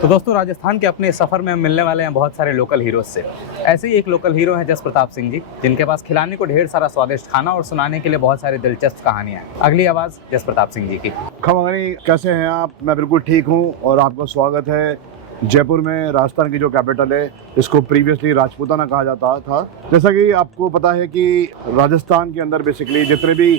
तो दोस्तों, राजस्थान के अपने सफर में हम मिलने वाले हैं बहुत सारे लोकल हीरोज से। ऐसे ही एक लोकल हीरो हैं जस प्रताप सिंह जी, जिनके पास खिलाने को ढेर सारा स्वादिष्ट खाना और सुनाने के लिए बहुत सारी दिलचस्प कहानियां हैं। अगली आवाज जस प्रताप सिंह जी की। खमानी, कैसे हैं आप? मैं बिल्कुल ठीक हूं और आपका स्वागत है जयपुर में, राजस्थान की जो कैपिटल है, इसको प्रीवियसली राजपूताना कहा जाता था। जैसा कि आपको पता है कि राजस्थान के अंदर बेसिकली जितने भी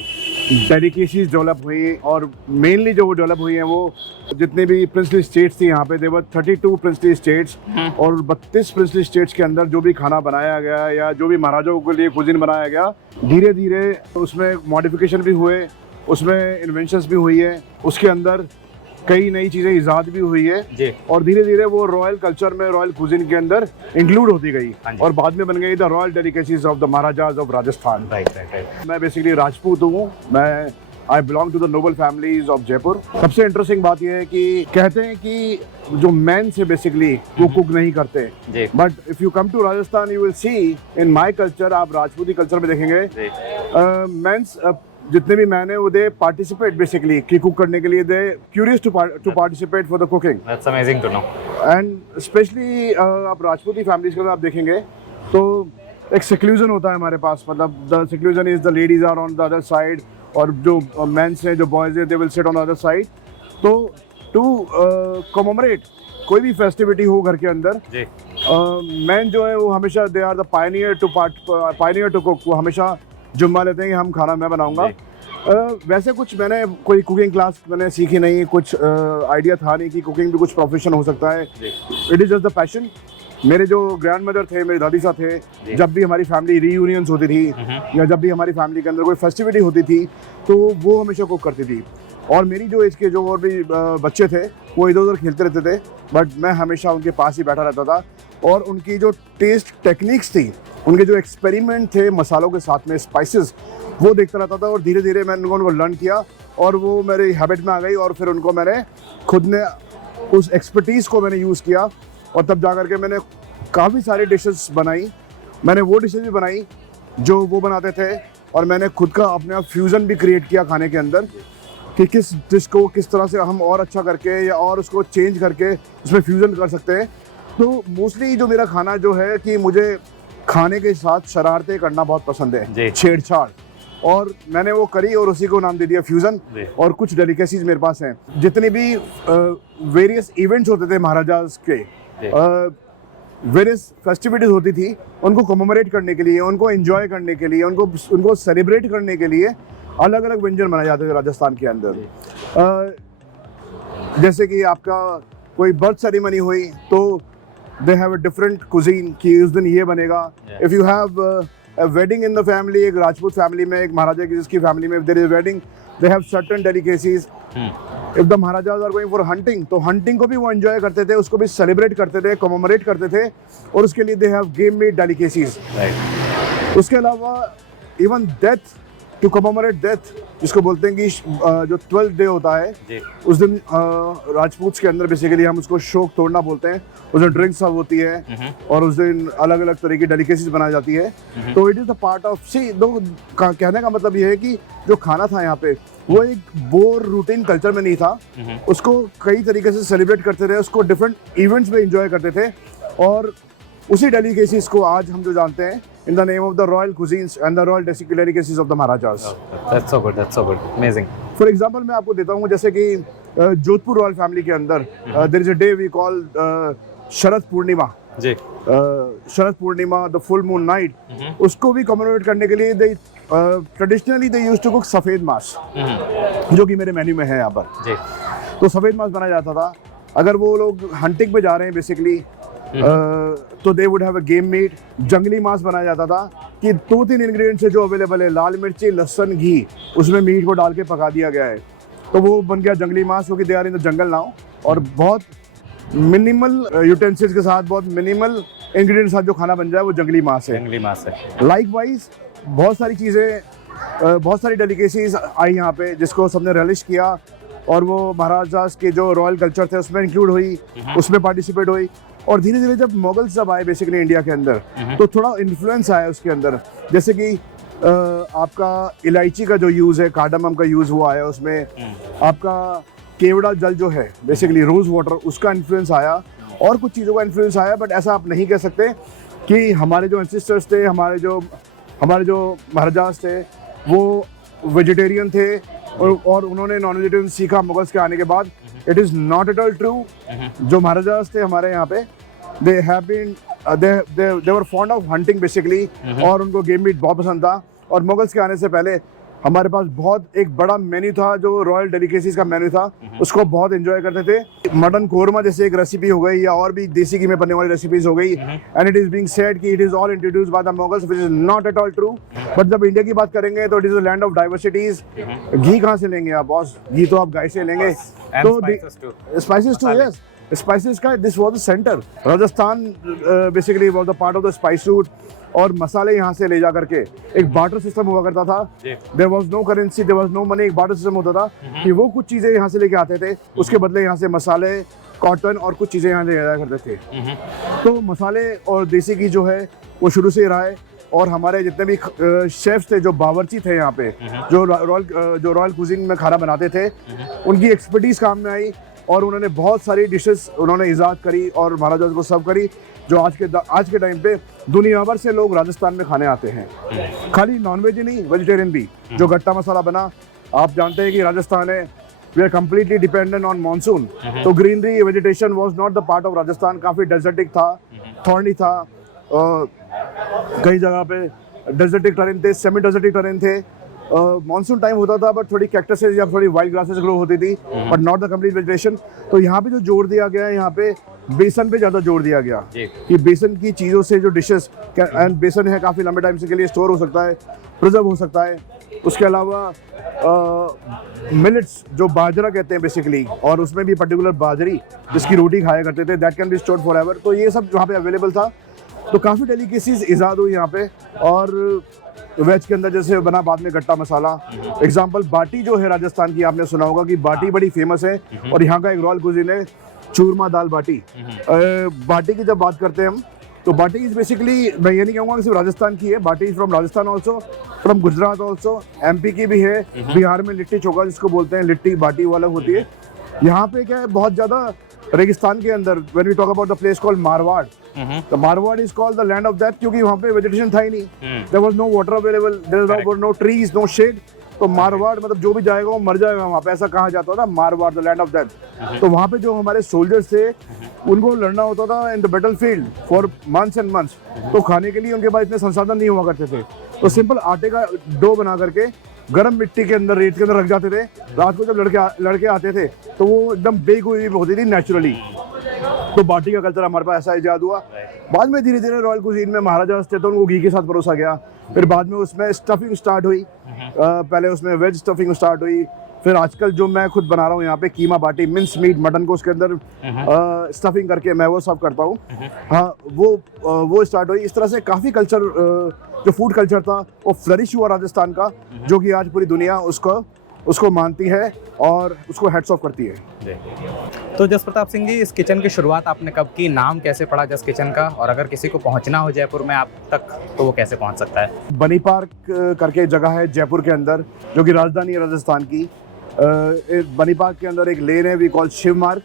डेलिकेसीज डेवलप हुई और मेनली जो वो डेवलप हुई हैं वो जितने भी प्रिंसली स्टेट्स थी यहाँ पे, देवर 32 प्रिंसली स्टेट्स और 32 प्रिंसली स्टेट्स के अंदर जो भी खाना बनाया गया या जो भी महाराजाओं के लिए कुजिन बनाया गया, धीरे धीरे उसमें मॉडिफिकेशन भी हुए, उसमें इन्वेंशंस भी हुई है, उसके अंदर कई नई चीज़ें ईजाद भी हुई है और धीरे धीरे वो रॉयल कल्चर में, रॉयल कुजिन के अंदर इंक्लूड होती गई और बाद में बन गई the royal delicacies of the maharajas of Rajasthan. मैं बेसिकली राजपूत हूँ, मैं I belong to the noble families of Jaipur. सबसे इंटरेस्टिंग बात यह है कि कहते हैं कि जो मैन से बेसिकली वो कुक नहीं करते, but if you come to Rajasthan you will see in my culture, आप राजपूती कल्चर में देखेंगे मेंस जितने भी मैन है वो दे पार्टिसिपेट बेसिकली कि कुक करने के लिए, they curious to participate for the cooking. That's amazing to know. And specially आप राजपूती फैमिलीज के अंदर आप देखेंगे तो एक सेक्लूजन होता है हमारे पास, मतलब the seclusion is the ladies are on the other side और जो मेंस हैं, जो बॉयज हैं, they will sit on the other side. तो टू कमेमोरेट कोई भी फेस्टिविटी हो घर के अंदर, मैन जो है वो हमेशा they are the pioneer to cook, वो हमेशा जुम्मा लेते हैं कि हम खाना मैं बनाऊंगा। वैसे कुछ मैंने कोई कुकिंग क्लास मैंने सीखी नहीं, कुछ आइडिया था नहीं कि कुकिंग भी कुछ प्रोफेशन हो सकता है। It is just the passion. मेरे जो ग्रैंड मदर थे, मेरे दादी साहब थे, जब भी हमारी फैमिली रीयूनियंस होती थी या जब भी हमारी फैमिली के अंदर कोई फेस्टिविटी होती थी तो वो हमेशा कुक करती थी। और मेरी जो एज के जो और भी बच्चे थे वो इधर उधर खेलते रहते थे, बट मैं हमेशा उनके पास ही बैठा रहता था और उनकी जो टेस्ट टेक्निक्स थी, उनके जो एक्सपेरिमेंट थे मसालों के साथ में, स्पाइसेस, वो देखता रहता था और धीरे धीरे मैंने उनको लर्न किया और वो मेरी हैबिट में आ गई और फिर उनको मैंने खुद ने उस एक्सपर्टीज़ को मैंने यूज़ किया और तब जा करके मैंने काफ़ी सारी डिशेस बनाई। मैंने वो डिशेस भी बनाई जो वो बनाते थे और मैंने खुद का अपने आप फ्यूज़न भी क्रिएट किया खाने के अंदर कि किस डिश को किस तरह से हम और अच्छा करके या और उसको चेंज करके उसमें फ्यूज़न कर सकते हैं। तो मोस्टली जो मेरा खाना जो है कि मुझे खाने के साथ शरारतें करना बहुत पसंद है, छेड़छाड़, और मैंने वो करी और उसी को नाम दे दिया फ्यूज़न। और कुछ डेलिकेसीज मेरे पास हैं, जितने भी वेरियस इवेंट्स होते थे महाराजाज के, वेरियस फेस्टिविटीज़ होती थी, उनको कमेमोरेट करने के लिए, उनको एंजॉय करने के लिए, उनको सेलिब्रेट करने के लिए अलग अलग व्यंजन बनाए जाते थे राजस्थान के अंदर। जैसे कि आपका कोई बर्थ सेरेमनी हुई तो they have a different cuisine कि उस दिन ये बनेगा। If you have a wedding in the family, एक राजपूत फैमिली में, एक महाराजा की जिसकी फैमिली में, if there is a wedding, they have certain delicacies. If the Maharaja's are going for hunting, तो hunting को भी वो enjoy करते थे, उसको भी celebrate करते थे, commemorate करते थे और उसके लिए they have game made delicacies. उसके अलावा even death, to commemorate death, जिसको बोलते हैं कि जो 12th डे होता है उस दिन राजपूत के अंदर बेसिकली हम उसको शोक तोड़ना बोलते हैं। उस दिन ड्रिंक्स सब होती है और उस दिन अलग अलग तरह की डेलिकेसीज बनाई जाती है। तो it is the part of कहने का मतलब ये है कि जो खाना था यहाँ पे वो एक बोर रूटीन कल्चर में नहीं था, उसको कई तरीके से सेलिब्रेट करते थे, उसको डिफरेंट इवेंट्स में इंजॉय करते थे और उसी डेलिकेसीज को आज हम जो जानते हैं in the name of the royal cuisines and the royal delicacies of the Maharajas. That's so good, that's so good, amazing. For example, मैं आपको देता हूँ, जैसे कि जोधपुर रॉयल फैमिली के अंदर there is a day we call Sharad Purnima. Sharad Purnima, the full moon night, उसको भी कमेमोरेट करने के लिए they traditionally they used to cook सफ़ेद मांस, जो कि मेरे मेन्यू में है यहाँ पर। तो सफ़ेद मांस बनाया जाता था। अगर वो लोग हंटिंग पे जा रहे हैं बेसिकली तो they would have a game meat. जंगली मांस बनाया जाता था कि 2-3 इंग्रेडिएंट्स है जो अवेलेबल है, लाल मिर्ची, लहसुन, घी, उसमें मीट को डाल के पका दिया गया है, तो वो बन गया जंगली मांस, क्योंकि they are in the jungle now और बहुत मिनिमल यूटेंसिल्स के साथ, बहुत मिनिमल इंग्रेडिएंट्स के साथ जो खाना बन जाए वो जंगली मांस है। लाइकवाइज बहुत सारी चीज़ें, बहुत सारी डेलिकेसीज आई यहाँ पे जिसको सबने रिलिश किया और वो महाराजाज के जो रॉयल कल्चर थे उसमें इंक्लूड हुई, उसमें पार्टिसिपेट हुई। और धीरे धीरे जब मुगल्स जब आए बेसिकली इंडिया के अंदर तो थोड़ा इन्फ्लुएंस आया उसके अंदर, जैसे कि आपका इलायची का जो यूज़ है, कार्डमम का यूज़ हुआ है उसमें, आपका केवड़ा जल जो है बेसिकली रोज़ वाटर, उसका इन्फ्लुएंस आया और कुछ चीज़ों का इन्फ्लुएंस आया, बट ऐसा आप नहीं कह सकते कि हमारे जो एंसेस्टर्स थे, हमारे जो महाराजास थे वो वेजिटेरियन थे और उन्होंने नॉन वेजिटेरियन सीखा मुगल्स के आने के बाद। It is not at all true. जो महाराजास थे हमारे यहाँ पे, they have been they were fond of hunting basically, और उनको गेम मीट बहुत पसंद था। और मुगल्स के आने से पहले हमारे पास बहुत एक बड़ा मेन्यू था जो रॉयल डेलिकेसीज का मेन्यू था, उसको बहुत एंजॉय करते थे। मटन कोरमा जैसे एक रेसिपी हो गई, या और भी देसी घी में बनने वाली रेसिपीज हो गई, and it is being said कि it is all introduced by the Mughals, which is not at all true. But जब इंडिया की बात करेंगे तो it is a land of diversities. घी कहाँ से लेंगे आप बॉस? घी तो आप गाय से लेंगे। तो स्पाइसेस टू, यस, स्पाइसेस का this was the centre. Rajasthan basically was the part of the spice route, और मसाले यहाँ से ले जा करके एक बार्टर सिस्टम हुआ करता था। There was no currency, there was no money, एक बार्टर सिस्टम होता था कि वो कुछ चीज़ें यहाँ से लेके आते थे, उसके बदले यहाँ से मसाले, कॉटन और कुछ चीज़ें यहाँ ले जाया करते थे। तो मसाले और देसी घी जो है वो शुरू से ही रहा है। और हमारे जितने भी शेफ्स थे, जो बावर्ची थे यहाँ पे, जो रॉयल कुजीन में खाना बनाते थे, उनकी एक्सपर्टीज काम में आई और उन्होंने बहुत सारी डिशेस उन्होंने ईजाद करी और महाराजा को सर्व करी, जो आज के टाइम पे दुनिया भर से लोग राजस्थान में खाने आते हैं। खाली नॉनवेज ही नहीं, वेजिटेरियन भी। जो गट्टा मसाला बना, आप जानते हैं कि राजस्थान है, we are completely dependent on monsoon, तो greenery vegetation was not the part of Rajasthan. काफ़ी डेजर्टिक था, थॉर्नी था, कई जगह पे डेजर्टिक टरेन थे, सेमी डेजर्टिक टरेन थे। मानसून टाइम होता था बट थोड़ी कैक्टसेस या थोड़ी वाइल्ड ग्रासेस ग्रो होती थी, but not the complete vegetation. तो यहाँ पे जो जोर दिया गया है, यहाँ पे बेसन पे ज़्यादा जोर दिया गया कि बेसन की चीज़ों से जो डिशेस, एंड बेसन है काफ़ी लंबे टाइम से के लिए स्टोर हो सकता है, प्रिजर्व हो सकता है। उसके अलावा मिलेट्स, जो बाजरा कहते हैं बेसिकली, और उसमें भी पर्टिकुलर बाजरी जिसकी रोटी खाया करते थे, that can be stored for ever. तो ये सब वहाँ पे अवेलेबल था। तो काफ़ी डेलिकेसीज ईजाद हुई यहाँ पे। और वेज के अंदर जैसे बना बाद में गट्टा मसाला, एग्जाम्पल बाटी जो है राजस्थान की, आपने सुना होगा कि बाटी बड़ी फेमस है, और यहाँ का एक रॉयल कुजीन है चूरमा दाल बाटी। बाटी की जब बात करते हैं हम, तो बाटी इज बेसिकली, मैं ये नहीं कहूँगा कि सिर्फ राजस्थान की है, baati is from Rajasthan also, from Gujarat also, MP की भी है, बिहार में लिट्टी चोखा जिसको बोलते हैं, लिट्टी बाटी वाला होती है। यहाँ पे क्या है, बहुत ज़्यादा रेगिस्तान के अंदर, when we talk about the place called Marwar, तो Marwar is called the land of death, क्योंकि वहाँ पे वेजिटेशन था ही नहीं, there was no water available, there were no trees, no shade. तो मारवाड़ मतलब जो भी जाएगा वो मर जाएगा वहाँ पे, ऐसा कहा जाता था, Marwar the land of death. तो वहाँ पे जो हमारे सोल्जर्स थे, उनको लड़ना होता था in the battle field for months and months. तो खाने के लिए उनके पास इतने संसाधन नहीं हुआ करते थे, तो सिंपल आटे का डो बना करके गर्म मिट्टी के अंदर, रेत के अंदर रख जाते थे। रात को जब लड़के आते थे तो वो एकदम बेक हुई होती थी नेचुरली। तो बाटी का कल्चर हमारे पास ऐसा इजाद हुआ। बाद में धीरे धीरे रॉयल कुजीन में महाराजा थे तो उनको घी के साथ परोसा गया। फिर बाद में उसमें स्टफिंग स्टार्ट हुई, पहले उसमें वेज स्टफिंग स्टार्ट हुई। फिर आजकल जो मैं खुद बना रहा हूँ यहाँ पे, कीमा बाटी, मिन्स मीट, मटन को उसके अंदर स्टफिंग करके मैं वो सर्व करता हूँ। हाँ, वो स्टार्ट हुई। इस तरह से काफ़ी कल्चर, जो फूड कल्चर था वो फ्लरिश हुआ राजस्थान का, जो कि आज पूरी दुनिया उसको मानती है और उसको हेड्स ऑफ करती है। तो जस प्रताप सिंह जी, इस किचन की शुरुआत आपने कब की? नाम कैसे पड़ा जस किचन का? और अगर किसी को पहुंचना हो जयपुर में आप तक, तो वो कैसे पहुंच सकता है? बनी पार्क करके जगह है जयपुर के अंदर, जो कि राजधानी है राजस्थान की। बनी पार्क के अंदर एक लेन है, वी कॉल शिव मार्ग,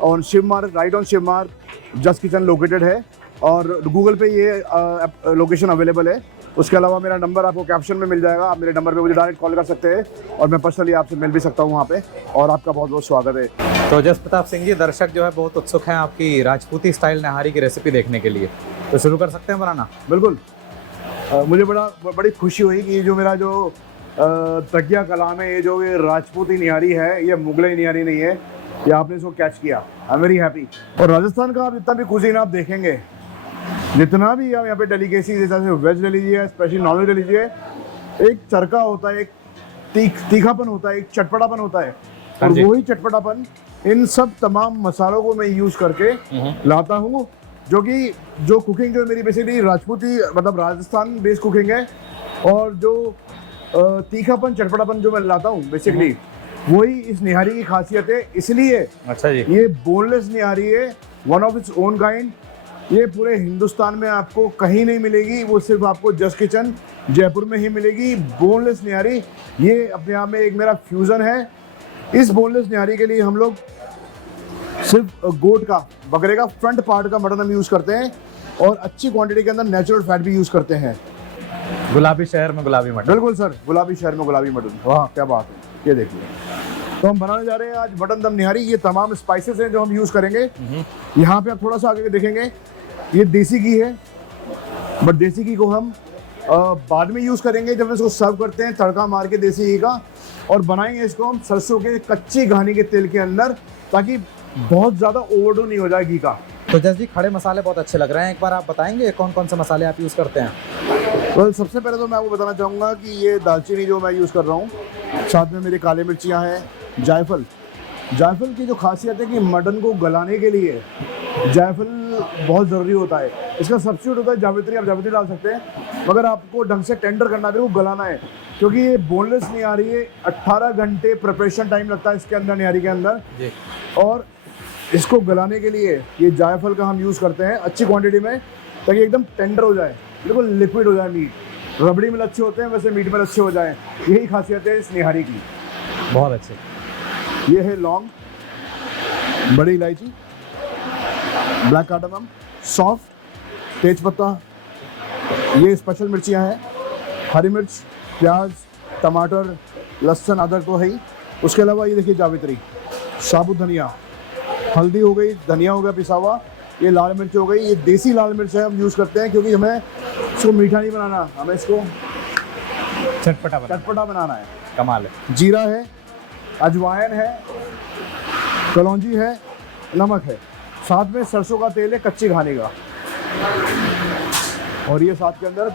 और शिव मार्ग, राइट ऑन शिव मार्ग जस किचन लोकेटेड है, और गूगल पे ये लोकेशन अवेलेबल है। उसके अलावा मेरा नंबर आपको कैप्शन में मिल जाएगा, आप मेरे नंबर पे मुझे डायरेक्ट कॉल कर सकते हैं, और मैं पर्सनली आपसे मिल भी सकता हूँ वहाँ पे। और आपका बहुत बहुत स्वागत है। तो जस प्रताप सिंह जी, दर्शक जो है बहुत उत्सुक हैं आपकी राजपूती स्टाइल नहारी की रेसिपी देखने के लिए, तो शुरू कर सकते हैं बनाना? बिल्कुल। मुझे बड़ी खुशी हुई कि जो मेरा जो तकिया कलाम है, ये जो ये राजपूती निहारी है, ये मुगलई निहारी नहीं है, ये आपने इसको कैच किया। I am very happy. और राजस्थान का आप जितना भी कुजीन आप देखेंगे, जितना भी आप यहाँ पे डेलिकेसी, जैसे वेज ले लीजिए, स्पेशली नॉन वेज ले लीजिए, एक चरका होता है, एक तीखापन होता है, एक चटपटापन होता है, और वही चटपटापन इन सब तमाम मसालों को मैं यूज़ करके लाता हूँ, जो कुकिंग जो मेरी बेसिकली राजपूती मतलब राजस्थान बेस्ड कुकिंग है। और जो तीखापन चटपटापन जो मैं लाता हूँ बेसिकली, वही इस निहारी की खासियत है। इसलिए अच्छा जी, ये बोनलेस निहारी है, one of its own kind. ये पूरे हिंदुस्तान में आपको कहीं नहीं मिलेगी, वो सिर्फ आपको जस्ट किचन जयपुर में ही मिलेगी। बोनलेस निहारी, ये अपने आप में एक मेरा फ्यूज़न है इस बोनलेस निहारी के लिए हम लोग सिर्फ गोट का, बकरे का फ्रंट पार्ट का मटन हम यूज़ करते हैं और अच्छी क्वांटिटी के अंदर नेचुरल फैट भी यूज़ करते हैं। गुलाबी शहर में गुलाबी मटन। बिल्कुल सर, गुलाबी शहर में गुलाबी मटन, वाह क्या बात है। ये देखिए, तो हम बनाने जा रहे हैं आज मटन दम निहारी। ये तमाम स्पाइसेस हैं जो हम यूज़ करेंगे। यहाँ पे आप थोड़ा सा आगे देखेंगे, ये देसी घी है, बट देसी घी को हम बाद में यूज़ करेंगे जब इसको सर्व करते हैं, तड़का मार के देसी घी का, और बनाएंगे इसको हम सरसों के कच्ची घानी के तेल के अंदर, ताकि बहुत ज़्यादा ओवरडो नहीं हो जाए घी का। तो जैसे जी खड़े मसाले बहुत अच्छे लग रहे हैं, एक बार आप बताएंगे कौन कौन से मसाले आप यूज़ करते हैं? तो सबसे पहले तो मैं आपको बताना चाहूँगा कि ये दालचीनी जो मैं यूज़ कर रहा हूँ, साथ में मेरी काली मिर्चियाँ हैं, जायफल। जायफल की जो खासियत है कि मटन को गलाने के लिए जायफल बहुत ज़रूरी होता है। इसका सब्स्टिट्यूट होता है जावित्री, आप जावित्री डाल सकते हैं, मगर आपको ढंग से टेंडर करना है, वो गलाना है, क्योंकि ये बोनलेस निहारी है। 18 घंटे प्रिपरेशन टाइम लगता है इसके अंदर, निहारी के अंदर जी। और इसको गलाने के लिए ये जायफल का हम यूज़ करते हैं अच्छी क्वांटिटी में, ताकि एकदम टेंडर हो जाए, बिल्कुल लिक्विड हो जाए मीट। रबड़ी में अच्छे होते हैं, वैसे मीट में अच्छे हो जाए, यही खासियत है इस निहारी की। बहुत अच्छे। ये है लौंग, बड़ी इलायची, ब्लैक कार्डमम, सौंफ, तेजपत्ता, ये स्पेशल मिर्चियाँ हैं, हरी मिर्च, प्याज, टमाटर, लहसुन, अदरक तो है ही। उसके अलावा ये देखिए जावित्री, साबुत धनिया, हल्दी हो गई, धनिया हो गया पिसा हुआ, ये लाल मिर्च हो गई। ये देसी लाल मिर्च है, हम यूज़ करते हैं क्योंकि हमें इसको मीठा नहीं बनाना, हमें इसको चटपटा बनाना है। कमाल है। जीरा है, अजवाइन है, कलौंजी है, नमक है, साथ में सरसों का तेल है कच्ची घानी का, और ये साथ के अंदर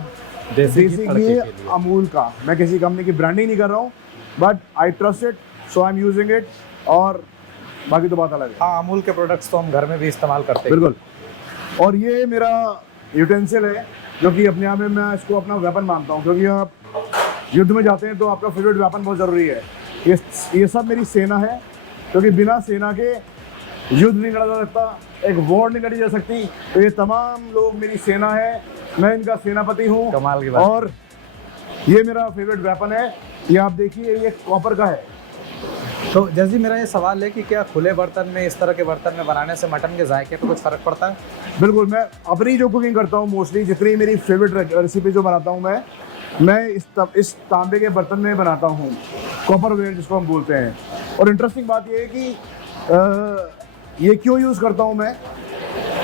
देसी घी है अमूल का। मैं किसी कंपनी की ब्रांडिंग नहीं कर रहा हूँ, but I trust it, so I am using it, और बाकी तो बात अलग है। हाँ, अमूल के प्रोडक्ट्स तो हम घर में भी इस्तेमाल करते हैं। बिल्कुल। और ये मेरा यूटेंसिल है, जो कि अपने आप में मैं इसको अपना वेपन मानता हूँ, क्योंकि आप युद्ध में जाते हैं तो आपका फेवरेट वेपन बहुत ज़रूरी है। ये सब मेरी सेना है, क्योंकि बिना सेना के युद्ध नहीं लड़ा जा सकता, एक वॉर नहीं लड़ी जा सकती। तो ये तमाम लोग मेरी सेना है, मैं इनका सेनापति हूँ। कमाल की बात। और ये मेरा फेवरेट वेपन है, ये आप देखिए, ये कॉपर का है। तो जैसे मेरा ये सवाल है कि क्या खुले बर्तन में, इस तरह के बर्तन में बनाने से मटन के जायके पे कुछ फ़र्क पड़ता है? बिल्कुल। मैं अपनी जो कुकिंग करता हूँ, मोस्टली जितनी मेरी फेवरेट रेसिपी जो बनाता हूँ मैं इस तांबे के बर्तन में बनाता हूँ, कॉपर वेयर जिसको हम बोलते हैं। और इंटरेस्टिंग बात ये है कि ये क्यों यूज़ करता हूँ मैं।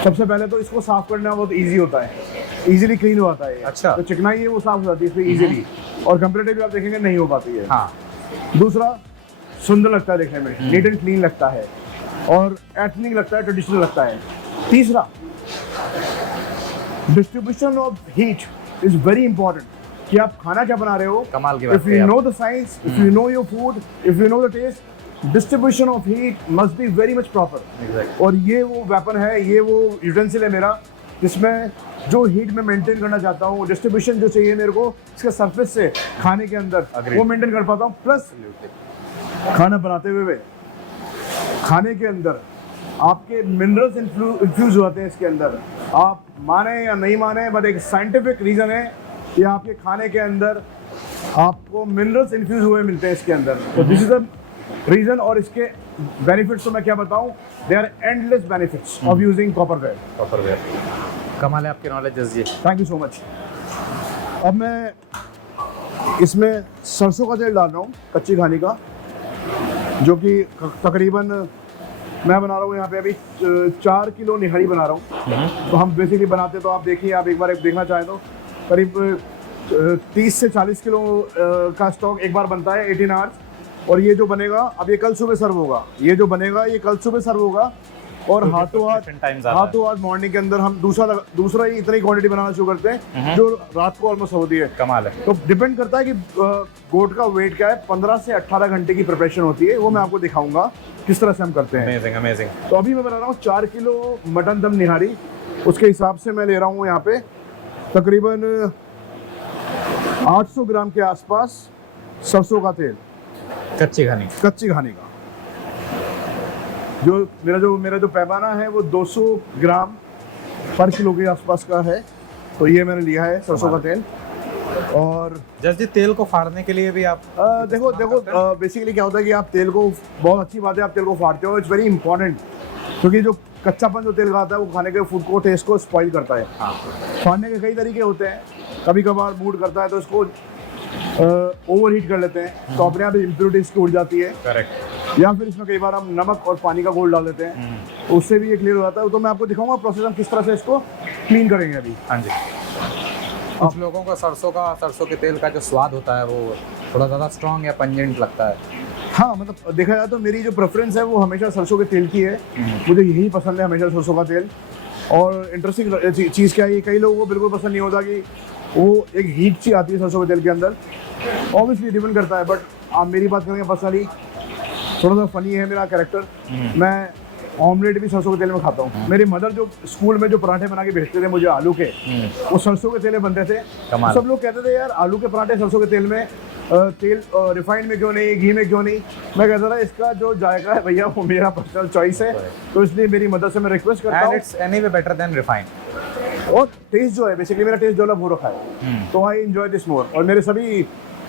सबसे पहले तो इसको साफ़ करना बहुत ईजी होता है, ईजिली क्लीन हो जाता है। अच्छा। तो चिकनाई है वो साफ़ हो जाती है इसमें ईजिली, और कंपेरेटिवली आप देखेंगे नहीं हो पाती है। हाँ। दूसरा, सुंदर लगता है देखने में, नीट एंड क्लीन लगता है, और एथनिक लगता है, ट्रेडिशनल लगता है। तीसरा, distribution of heat is very important, कि आप खाना क्या बना रहे हो। कमाल की बात। If you know the science, if you know your food, if you know the taste, distribution of heat must be very much proper. और ये वो वेपन है, ये वो यूटेंसिल है मेरा, जिसमें जो हीट में मेंटेन करना चाहता हूँ, डिस्ट्रीब्यूशन जो चाहिए मेरे को इसके सरफेस से खाने के अंदर, वो मेंटेन कर पाता हूँ। प्लस खाना बनाते हुए खाने के अंदर आपके मिनरल्स इन्फ्यूज होते हैं इसके अंदर। आप माने या नहीं माने, बट एक साइंटिफिक रीज़न है कि आपके खाने के अंदर आपको मिनरल्स इन्फ्यूज हुए मिलते हैं इसके अंदर। तो दिस इज द रीज़न। और इसके बेनिफिट्स तो मैं क्या बताऊं, they are endless benefits of using copperware. कमाल है आपकी knowledge ji. Thank you so much. अब मैं इसमें सरसों का तेल डाल रहा हूँ कच्ची घानी का, जो कि तकरीबन मैं बना रहा हूँ यहाँ पे अभी 4 किलो निहारी बना रहा हूँ। तो हम बेसिकली बनाते, तो आप देखिए, आप एक बार देखना चाहें तो करीब 30 से 40 किलो का स्टॉक एक बार बनता है 18 आवर्स। और ये जो बनेगा, अब ये कल सुबह सर्व होगा, ये जो बनेगा ये कल सुबह सर्व होगा। और हाथों हाथ मॉर्निंग के अंदर हम दूसरा ही इतनी क्वांटिटी बनाना शुरू करते हैं जो रात को ऑलमोस्ट होती है। कमाल है। तो डिपेंड करता है कि गोट का वेट क्या है। 15 से 18 घंटे की प्रिपरेशन होती है, वो मैं आपको दिखाऊंगा किस तरह से हम करते हैं। Amazing amazing. तो अभी मैं बना रहा हूँ 4 किलो मटन दम निहारी, उसके हिसाब से मैं ले रहा हूँ यहाँ पे तकरीबन 800 ग्राम के आसपास सरसों का तेल, कच्ची घानी का। मेरा जो पैमाना है वो 200 ग्राम पर किलो के आसपास का है। तो ये मैंने लिया है सरसों का तेल। और जस्ट जी तेल को फाड़ने के लिए भी आप देखो बेसिकली क्या होता है कि आप तेल को, बहुत अच्छी बात है आप तेल को फाड़ते हो, इट्स वेरी इंपॉर्टेंट, क्योंकि जो कच्चापन जो तेल का आता है वो खाने के फूड को, टेस्ट को स्पॉइल करता है। फाड़ने के कई तरीके होते हैं, कभी कभार मूड करता है तो इसको ओवर हीट कर लेते हैं, तो अपने आप इम्प्योरिटीज की उड़ जाती है। करेक्ट। या फिर इसमें कई बार हम नमक और पानी का घोल डाल देते हैं, तो उससे भी ये क्लियर हो जाता है। तो मैं आपको दिखाऊंगा प्रोसेस हम किस तरह से इसको क्लीन करेंगे अभी। हाँ जी। कुछ लोगों को सरसों के तेल का जो स्वाद होता है वो थोड़ा ज़्यादा स्ट्रॉन्ग या पंजेंट लगता है। हाँ, मतलब देखा जाए तो मेरी जो प्रेफरेंस है वो हमेशा सरसों के तेल की है, मुझे यही पसंद है हमेशा सरसों का तेल। और इंटरेस्टिंग चीज़ क्या है, कई लोगों को बिल्कुल पसंद नहीं होता कि वो एक हीट सी आती है सरसों के तेल के अंदर, ऑब्वियसली डिपेंड करता है। बट आप मेरी बात करेंगे पर्सनली, थोड़ा सा फनी है मेरा कैरेक्टर, मैं ऑमलेट भी सरसों के तेल में खाता हूँ। मेरी मदर जो स्कूल में जो पराठे बना के भेजते थे मुझे आलू के, वो सरसों के तेल में बनते थे। सब लोग कहते थे यार आलू के पराठे सरसों के तेल में, तेल रिफाइंड में क्यों नहीं, घी में क्यों नहीं। मैं कहता था इसका जो जायका है भैया वो मेरा पर्सनल चॉइस है, तो इसलिए मेरी मदर से मैं रिक्वेस्ट करता हूँ। It's anyway better than refined. और टेस्ट जो है बेसिकली मेरा टेस्ट डेवलप हो रखा है, तो आई एंजॉय दिस मोर। और मेरे सभी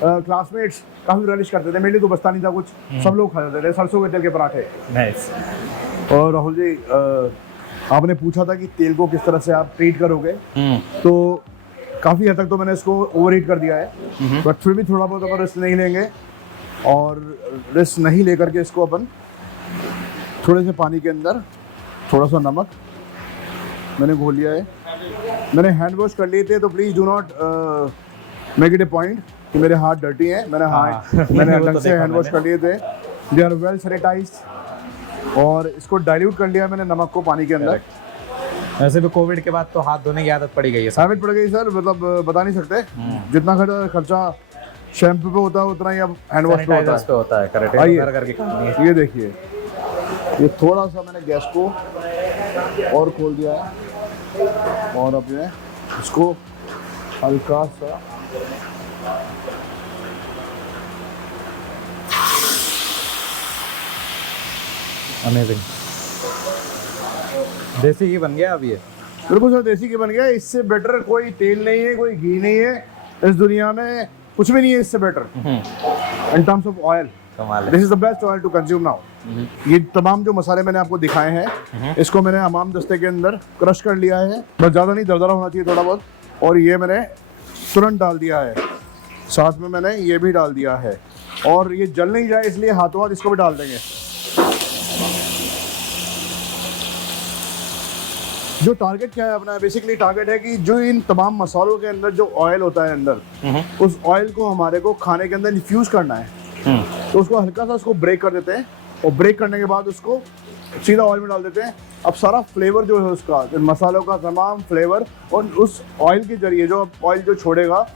क्लासमेट्स काफ़ी रलिश करते थे, मेरे लिए तो बचता नहीं था कुछ, सब लोग खा जाते थे सरसों के तेल के पराठे। नाइस। और राहुल जी, आपने पूछा था कि तेल को किस तरह से आप ट्रीट करोगे, तो काफ़ी हद तक तो मैंने इसको ओवर हीट कर दिया है, बट फिर भी थोड़ा बहुत अपन रिस्क नहीं लेंगे। और रिस्क नहीं लेकर के इसको अपन थोड़े से पानी के अंदर थोड़ा सा नमक मैंने घोल लिया है। मैंने हैंड वॉश कर लिए थे, तो please do not make it A point कि मेरे हाथ डर्टी हैं। मैंने अलग से हैंड वॉश कर लिए थे, दे आर वेल सैनिटाइज्ड। और इसको डाइल्यूट कर लिया मैंने नमक को पानी के अंदर। वैसे भी कोविड के बाद तो हाथ धोने की आदत पड़ी गई है। हैबिट पड़ गई सर, मतलब बता नहीं सकते, जितना खर्चा शैम्पू पे होता है उतना ही अब हैंड वॉश पे होता है। करेक्ट। आइए ये देखिए, ये थोड़ा सा मैंने गैस को और खोल दिया है, और अब ये इसको हल्का सा अमेजिंग। देसी घी बन गया अब ये। बिल्कुल सर, देसी घी बन गया। इससे बेटर कोई तेल नहीं है, कोई घी नहीं है इस दुनिया में, कुछ भी नहीं है इससे better in terms of oil. This is the best oil to consume now. ये तमाम जो मसाले मैंने आपको दिखाए हैं, इसको मैंने हमाम दस्ते के अंदर क्रश कर लिया है, बस ज़्यादा नहीं, दरदरा होना चाहिए थोड़ा बहुत। और ये मैंने तुरंत डाल दिया है, साथ में मैंने ये भी डाल दिया है। और ये जल नहीं जाए इसलिए हाथों हाथ इसको भी डाल देंगे। जो टारगेट क्या है अपना, बेसिकली टारगेट है कि जो इन तमाम मसालों के अंदर जो ऑयल होता है अंदर, उस ऑयल को हमारे को खाने के अंदर इन्फ्यूज करना है। तो उसको हल्का सा उसको ब्रेक कर देते हैं, और ब्रेक करने के बाद उसको सीधा ऑयल में डाल देते हैं। अब सारा फ्लेवर जो है उसका, मसालों का तमाम फ्लेवर, और उस ऑयल के जरिए जो ऑयल जो छोड़ेगा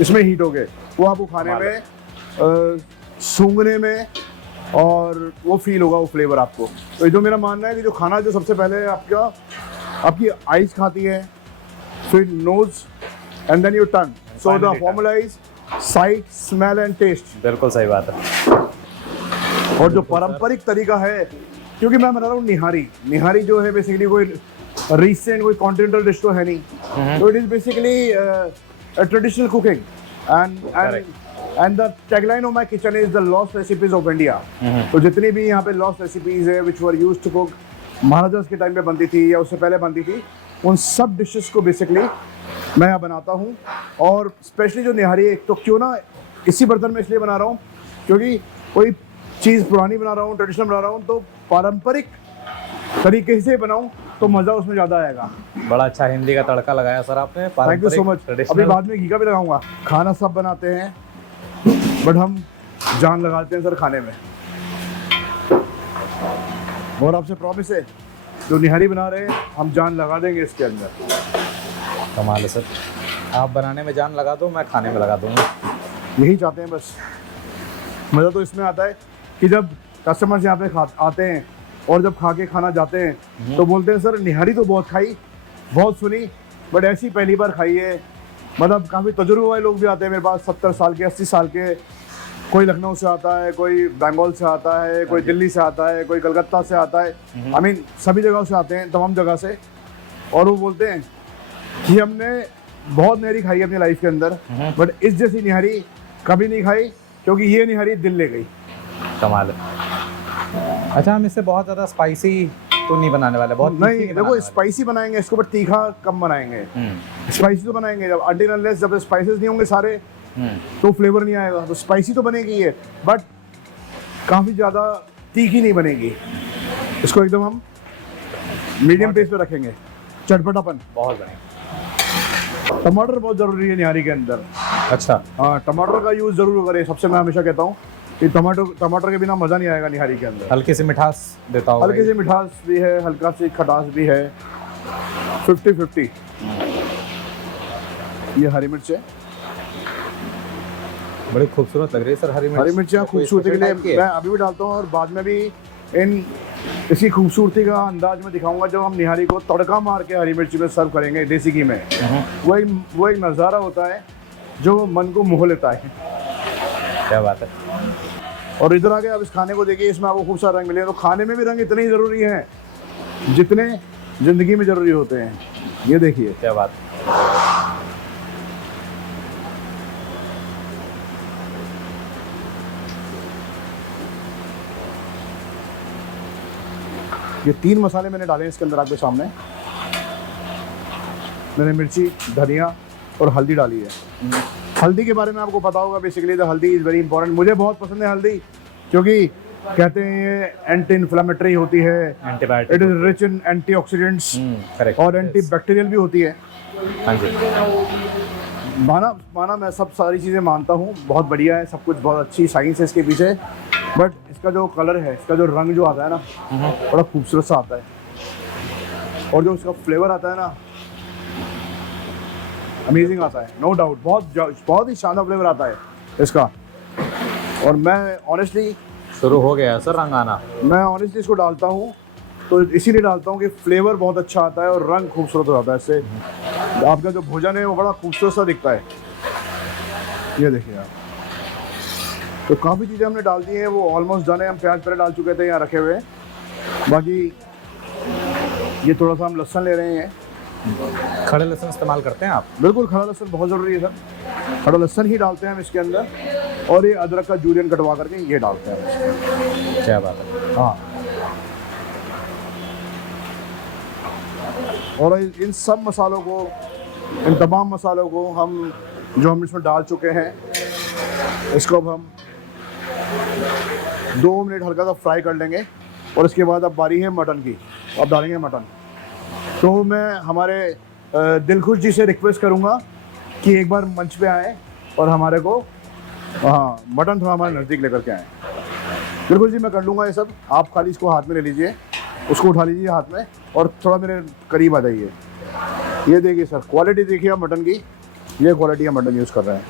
इसमें हीट हो गए, वो आपको खाने में, सूंघने में, और वो फील होगा वो फ्लेवर आपको। तो ये जो मेरा मानना है कि जो खाना जो सबसे पहले आपकी आइज खाती है, फिर nose and then your tongue, so the formula is sight, smell and taste. बिल्कुल सही बात है। और जो पारंपरिक तरीका है, क्योंकि मैं बना रहा हूँ निहारी जो है बेसिकली कोई रिसेंट कोई कॉन्टिनेंटल डिश तो है नहीं, तो it is basically traditional cooking and the tagline of my kitchen is the lost recipes of India. तो जितनी भी यहाँ पे लॉस्ट रेसिपीज है विच वर यूज्ड टू कुक, महाराजास के टाइम पे बनती थी या उससे पहले बनती थी, उन सब डिशेस को बेसिकली मैं यहाँ बनाता हूँ। और स्पेशली जो निहारी है, तो क्यों ना इसी बर्तन में इसलिए बना रहा हूँ क्योंकि कोई चीज़ पुरानी बना रहा हूँ, ट्रेडिशनल बना रहा हूँ, तो पारंपरिक तरीके से बनाऊँ तो मज़ा उसमें ज़्यादा आएगा। बड़ा अच्छा हिंदी का तड़का लगाया सर आपने। Thank you so much. अभी बाद में घी का भी लगाऊंगा। खाना सब बनाते हैं, बट हम जान लगाते हैं सर खाने में। और आपसे प्रॉमिस है, जो निहारी बना रहे हैं हम जान लगा देंगे इसके अंदर। कमाल है सर, आप बनाने में जान लगा दो, मैं खाने में लगा दूंगा। यही चाहते हैं बस। मज़ा तो इसमें आता है कि जब कस्टमर्स यहाँ पे आते हैं और जब खा के खाना जाते हैं तो बोलते हैं सर निहारी तो बहुत खाई, बहुत सुनी, बट ऐसी पहली बार खाई है। मतलब काफ़ी तजुर्बे वाले लोग भी आते हैं मेरे पास, 70 साल के, 80 साल के। कोई लखनऊ से आता है, कोई बंगाल से आता है, कोई दिल्ली से आता है, कोई कलकत्ता से आता है, आई मीन सभी जगहों से आते हैं, तमाम जगह से। और वो बोलते हैं कि हमने बहुत निहारी खाई है अपनी लाइफ के अंदर, बट इस जैसी निहारी कभी नहीं खाई, क्योंकि ये निहारी दिल ले गई। कमाल है। अच्छा, हम इससे बहुत ज़्यादा स्पाइसी तो नहीं बनाने वाले, बहुत नहीं, तीखी देखो बनाने स्पाइसी बनाएंगे इसको, बट तीखा कम बनाएंगे। वाले। स्पाइसी तो बनाएंगे जब अनटिल अनलेस जब स्पाइसेस नहीं होंगे सारे, तो फ्लेवर नहीं आएगा। तो स्पाइसी तो बनेगी ये, बट काफ़ी ज़्यादा तीखी नहीं बनेगी। इसको एकदम हम मीडियम टेस्ट पे रखेंगे, चटपटापन। बहुत बढ़िया। टमाटर बहुत ज़रूरी है निहारी के अंदर। अच्छा, हाँ, टमाटर का यूज़ ज़रूर करें। सबसे मैं हमेशा कहता हूँ कि टमाटर के बिना मज़ा नहीं आएगा निहारी के अंदर। हल्की सी मिठास देता होगा हल्की ये। सी मिठास भी है, हल्का सी खटास भी है, 50-50। ये हरी मिर्च है, बड़ी खूबसूरत लग रही है सर हरी मिर्च। हरी मिर्चियाँ कोई खूबसूरती के special लिए type की है? मैं अभी भी डालता हूँ, और बाद में भी इन इसी खूबसूरती का अंदाज में दिखाऊंगा जब हम निहारी को तड़का मार के हरी मिर्ची में सर्व करेंगे देसी घी में। वो एक नज़ारा होता है जो मन को मोह लेता है। क्या बात है। और इधर आके आप इस खाने को देखिए, इसमें आपको खूब सारा रंग मिलेगा। तो खाने में भी रंग इतने ही ज़रूरी हैं जितने ज़िंदगी में ज़रूरी होते हैं। ये देखिए, क्या बात है। ये 3 मसाले मैंने डाले हैं इसके अंदर आपके सामने। मैंने मिर्ची, धनिया और हल्दी डाली है। हल्दी के बारे में आपको पता होगा, बेसिकली द हल्दी इज़ वेरी इंपॉर्टेंट। मुझे बहुत पसंद है हल्दी, क्योंकि कहते हैं ये एंटी इन्फ्लेमेटरी होती है, antibiotic. It is rich in antioxidants correct. और एंटी बैक्टीरियल भी होती है। हाँ जी। माना मैं सब सारी चीज़ें मानता हूँ, बहुत बढ़िया है, सब कुछ बहुत अच्छी साइंस है इसके पीछे, बट इसका जो कलर है, इसका जो रंग जो आता है ना, बड़ा खूबसूरत सा आता है। और जो इसका फ्लेवर आता है ना, अमेजिंग आता है, नो डाउट। बहुत ही शानदार फ्लेवर आता है इसका। और मैं ऑनेस्टली शुरू हो गया है सर रंग आना। इसको डालता हूँ तो इसीलिए डालता हूँ कि फ्लेवर बहुत अच्छा आता है और रंग खूबसूरत हो जाता है इससे। आपका जो भोजन है वो बड़ा खूबसूरत सा दिखता है। ये देखिए आप, तो काफ़ी चीज़ें हमने डाल दी हैं, वो ऑलमोस्ट डन है। हम प्याज पहले डाल चुके थे यहाँ रखे हुए। बाकी ये थोड़ा सा हम लहसुन ले रहे हैं। खड़े लहसुन इस्तेमाल करते हैं आप? बिल्कुल, खड़ा लहसुन बहुत ज़रूरी है सर। खड़ा लहसुन ही डालते हैं हम इसके अंदर, और ये अदरक का जूलियन कटवा करके ये डालते हैं। क्या बात है। हाँ, और इन सब मसालों को, इन तमाम मसालों को हम इसमें डाल चुके हैं, इसको अब हम 2 मिनट हल्का सा फ्राई कर लेंगे। और इसके बाद अब बारी है मटन की, अब डालेंगे मटन। तो मैं हमारे दिलखुश जी से रिक्वेस्ट करूँगा कि एक बार मंच पे आएँ और हमारे को मटन थोड़ा हमारे नज़दीक लेकर के आएँ। दिलखुश जी, मैं कर लूँगा ये सब, आप खाली इसको हाथ में ले लीजिए, उसको उठा लीजिए हाथ में और थोड़ा मेरे करीब आ जाइए। ये देखिए सर, क्वालिटी देखिए आप मटन की, ये क्वालिटी हम मटन यूज़ कर रहे हैं।